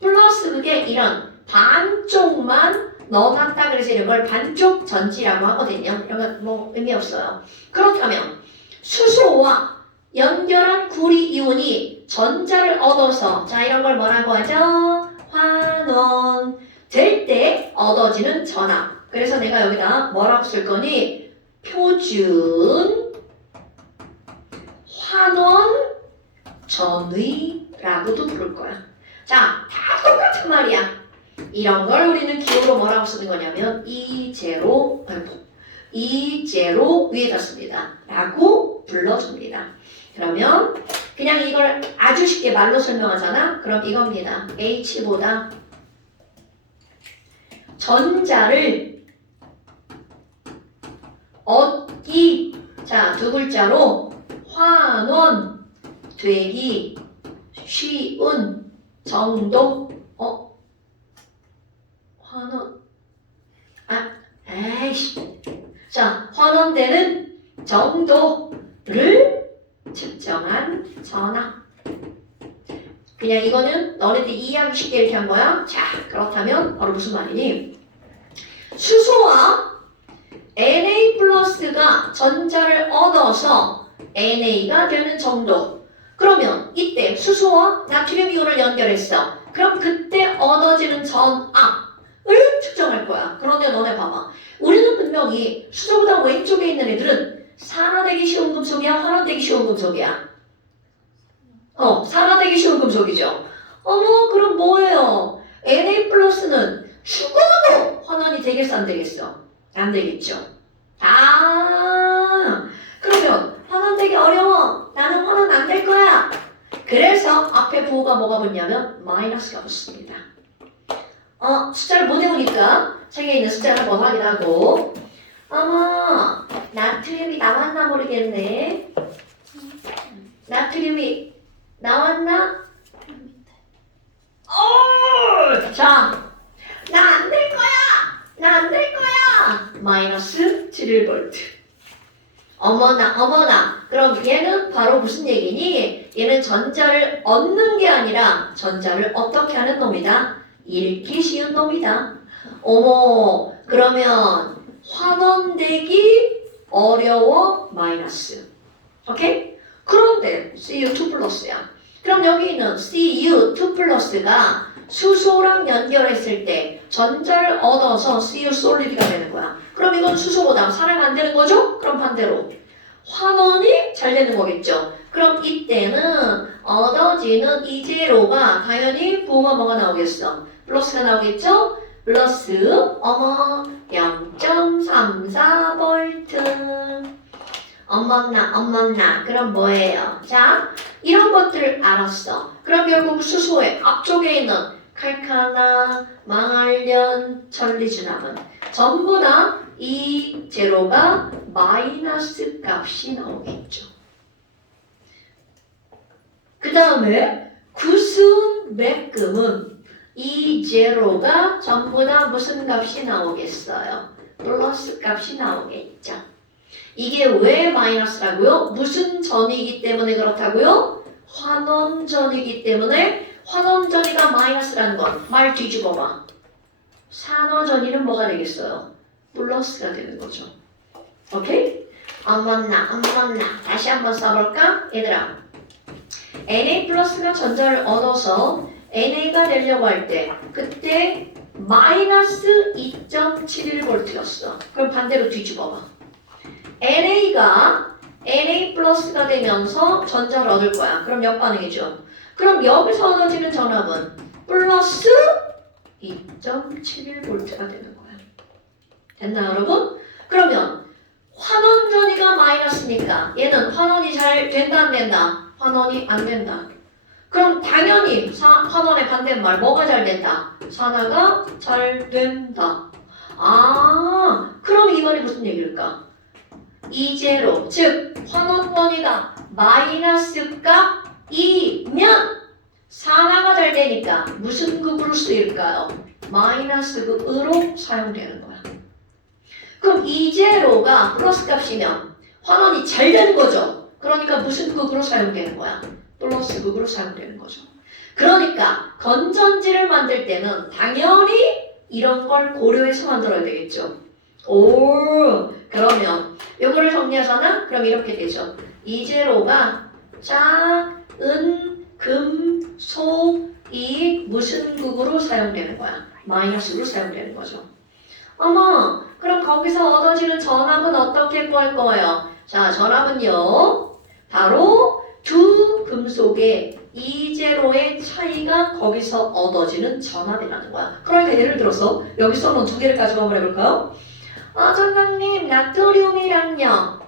플러스 극에 이런 반쪽만 넣어놨다 그래서 이런 걸 반쪽 전지라고 하거든요. 이런 건 뭐 의미 없어요. 그렇다면 수소와 연결한 구리 이온이 전자를 얻어서 자 이런 걸 뭐라고 하죠? 환원 될 때 얻어지는 전압. 그래서 내가 여기다 뭐라고 쓸 거니? 표준 환원 전위라고도 부를 거야. 자, 다 똑같은 말이야. 이런 걸 우리는 기호로 뭐라고 쓰는 거냐면 E0 위에다 씁니다. 라고 불러줍니다. 그러면 그냥 이걸 아주 쉽게 말로 설명하잖아. 그럼 이겁니다. H보다 전자를 얻기 자, 두 글자로 환원 되기 쉬운 정도 환원 자, 환원되는 정도를 측정한 전압. 그냥 이거는 너네들 이해하기 쉽게 이렇게 한 거야. 자, 그렇다면 바로 무슨 말이니? 수소와 Na 플러스가 전자를 얻어서 NA가 되는 정도. 그러면 이때 수소와 나트륨 이온을 연결했어. 그럼 그때 얻어지는 전압을 측정할 거야. 그런데 너네 봐봐. 우리는 분명히 수소보다 왼쪽에 있는 애들은 산화되기 쉬운 금속이야? 환원되기 쉬운 금속이야? 산화되기 쉬운 금속이죠. 어머, 그럼 뭐예요? Na 플러스는 죽어도 환원이 되겠어, 안 되겠어? 안 되겠죠. 그러면 환원되기 어려워. 나는 환원 안 될 거야. 그래서 앞에 부호가 뭐가 붙냐면 마이너스가 붙습니다. 숫자를 못 외우니까 책에 있는 숫자를 한번 확인하고 나트륨이 나왔나 모르겠네. 나트륨이 나왔나? 자, 나 안 될 거야! 나 안 될 거야! 마이너스 11V. 어머나. 그럼 얘는 바로 무슨 얘기니? 얘는 전자를 얻는 게 아니라 전자를 어떻게 하는 놈이다? 읽기 쉬운 놈이다. 어머, 그러면 환원되기 어려워 마이너스. 오케이? 그런데 Cu2 플러스야. 그럼 여기 있는 Cu2 플러스가 수소랑 연결했을 때 전자를 얻어서 Cu 솔리드가 되는 거야. 그럼 이건 수소보다 산화가 안 되는 거죠? 그럼 반대로 환원이 잘 되는 거겠죠. 그럼 이때는 얻어지는 이제로가 당연히 부호가 뭐가 나오겠어? 플러스가 나오겠죠? 플러스 0.34V. 어머나. 그럼 뭐예요? 자, 이런 것들을 알았어. 그럼 결국 수소의 앞쪽에 있는 칼카나, 망활련, 전리진압은 전부 다 이 제로가 마이너스 값이 나오겠죠. 그 다음에 구순 맥금은 이 제로가 전부 다 무슨 값이 나오겠어요? 플러스 값이 나오겠죠. 이게 왜 마이너스라고요? 무슨 전이기 때문에 그렇다고요? 환원전이기 때문에 환원전이가 마이너스라는 건 말 뒤집어 봐. 산화전이는 뭐가 되겠어요? 플러스가 되는 거죠. 오케이? 어머나. 다시 한번 써볼까? 얘들아. Na 플러스가 전자를 얻어서 Na가 되려고 할 때 그때 마이너스 2.71V였어. 그럼 반대로 뒤집어 봐. NA가 Na 플러스가 되면서 전자를 얻을 거야. 그럼 역반응이죠. 그럼 여기서 얻어지는 전압은 플러스 2.71V가 되는 거야. 됐나요, 여러분? 그러면 환원전이가 마이너스니까 얘는 환원이 잘 된다, 안 된다? 환원이 안 된다. 그럼 당연히 환원의 반대말 뭐가 잘 된다? 산화가 잘 된다. 그럼 이 말이 무슨 얘기일까? 이제로, 즉 환원권이가 마이너스 값이면 산화가 잘 되니까 무슨 극으로 쓰일까요? 마이너스 극으로 사용되는 거야. 그럼 이제로가 플러스 값이면 환원이 잘 되는 거죠. 그러니까 무슨 극으로 사용되는 거야? 플러스 극으로 사용되는 거죠. 그러니까 건전지를 만들 때는 당연히 이런 걸 고려해서 만들어야 되겠죠. 그러면 요거를 정리해서는 그럼 이렇게 되죠. 이제로가 자, 은, 금, 소, 이 무슨 극으로 사용되는 거야? 마이너스로 사용되는 거죠. 그럼 거기서 얻어지는 전압은 어떻게 구할 거예요? 자, 전압은요. 바로 두 금속의 이제로의 차이가 거기서 얻어지는 전압이라는 거야. 그러니까 예를 들어서 여기 써놓은 두 개를 가지고 한번 해볼까요? 선생님, 나트륨이랑요.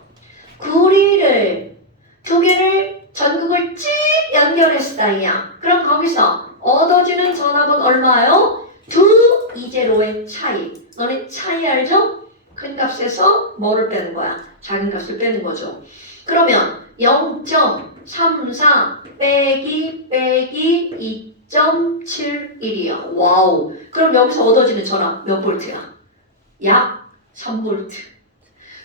구리를 두 개를 전극을 쭉 연결했어요. 그럼 거기서 얻어지는 전압은 얼마예요? 두 이제로의 차이. 너네 차이 알죠? 큰 값에서 뭐를 빼는 거야? 작은 값을 빼는 거죠. 그러면 0.34 빼기 2.71이야. 와우. 그럼 여기서 얻어지는 전압 몇 볼트야? 약 3볼트.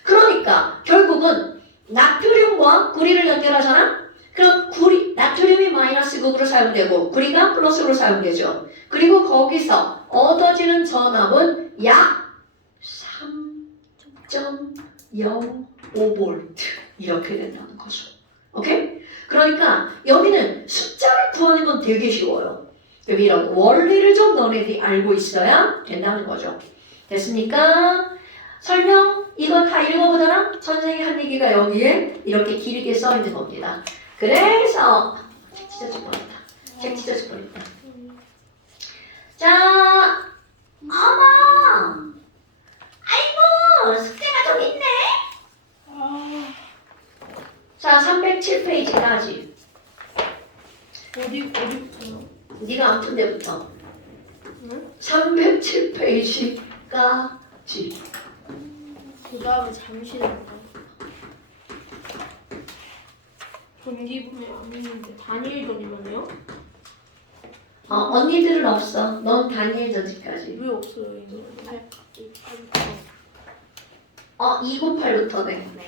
그러니까 결국은 나트륨과 구리를 연결하잖아? 그럼 나트륨이 마이너스 극으로 사용되고 구리가 플러스로 사용되죠. 그리고 거기서 얻어지는 전압은 약 3.05V 이렇게 된다는 거죠. 오케이? 그러니까 여기는 숫자를 구하는 건 되게 쉬워요. 여기 이런 원리를 좀 너네들이 알고 있어야 된다는 거죠. 됐습니까? 설명 이거 다 읽어보잖아? 선생님이 한 얘기가 여기에 이렇게 길게 써 있는 겁니다. 그래서 책 찢어질 뻔했다. 책 찢어질 뻔했다. 자, 어머, 아이고 숙제가 좀 있네. 자, 307페이지까지. 어디부터요? 네가 안 푼 데부터. 응? 307페이지까지. 그 다음에 잠시 잠깐. 전기분해 안 있는데 단일 전이면요? 언니들은 없어. 넌 다니엘 전지까지. 왜 없어요 이거? 298부터네. 안 돼.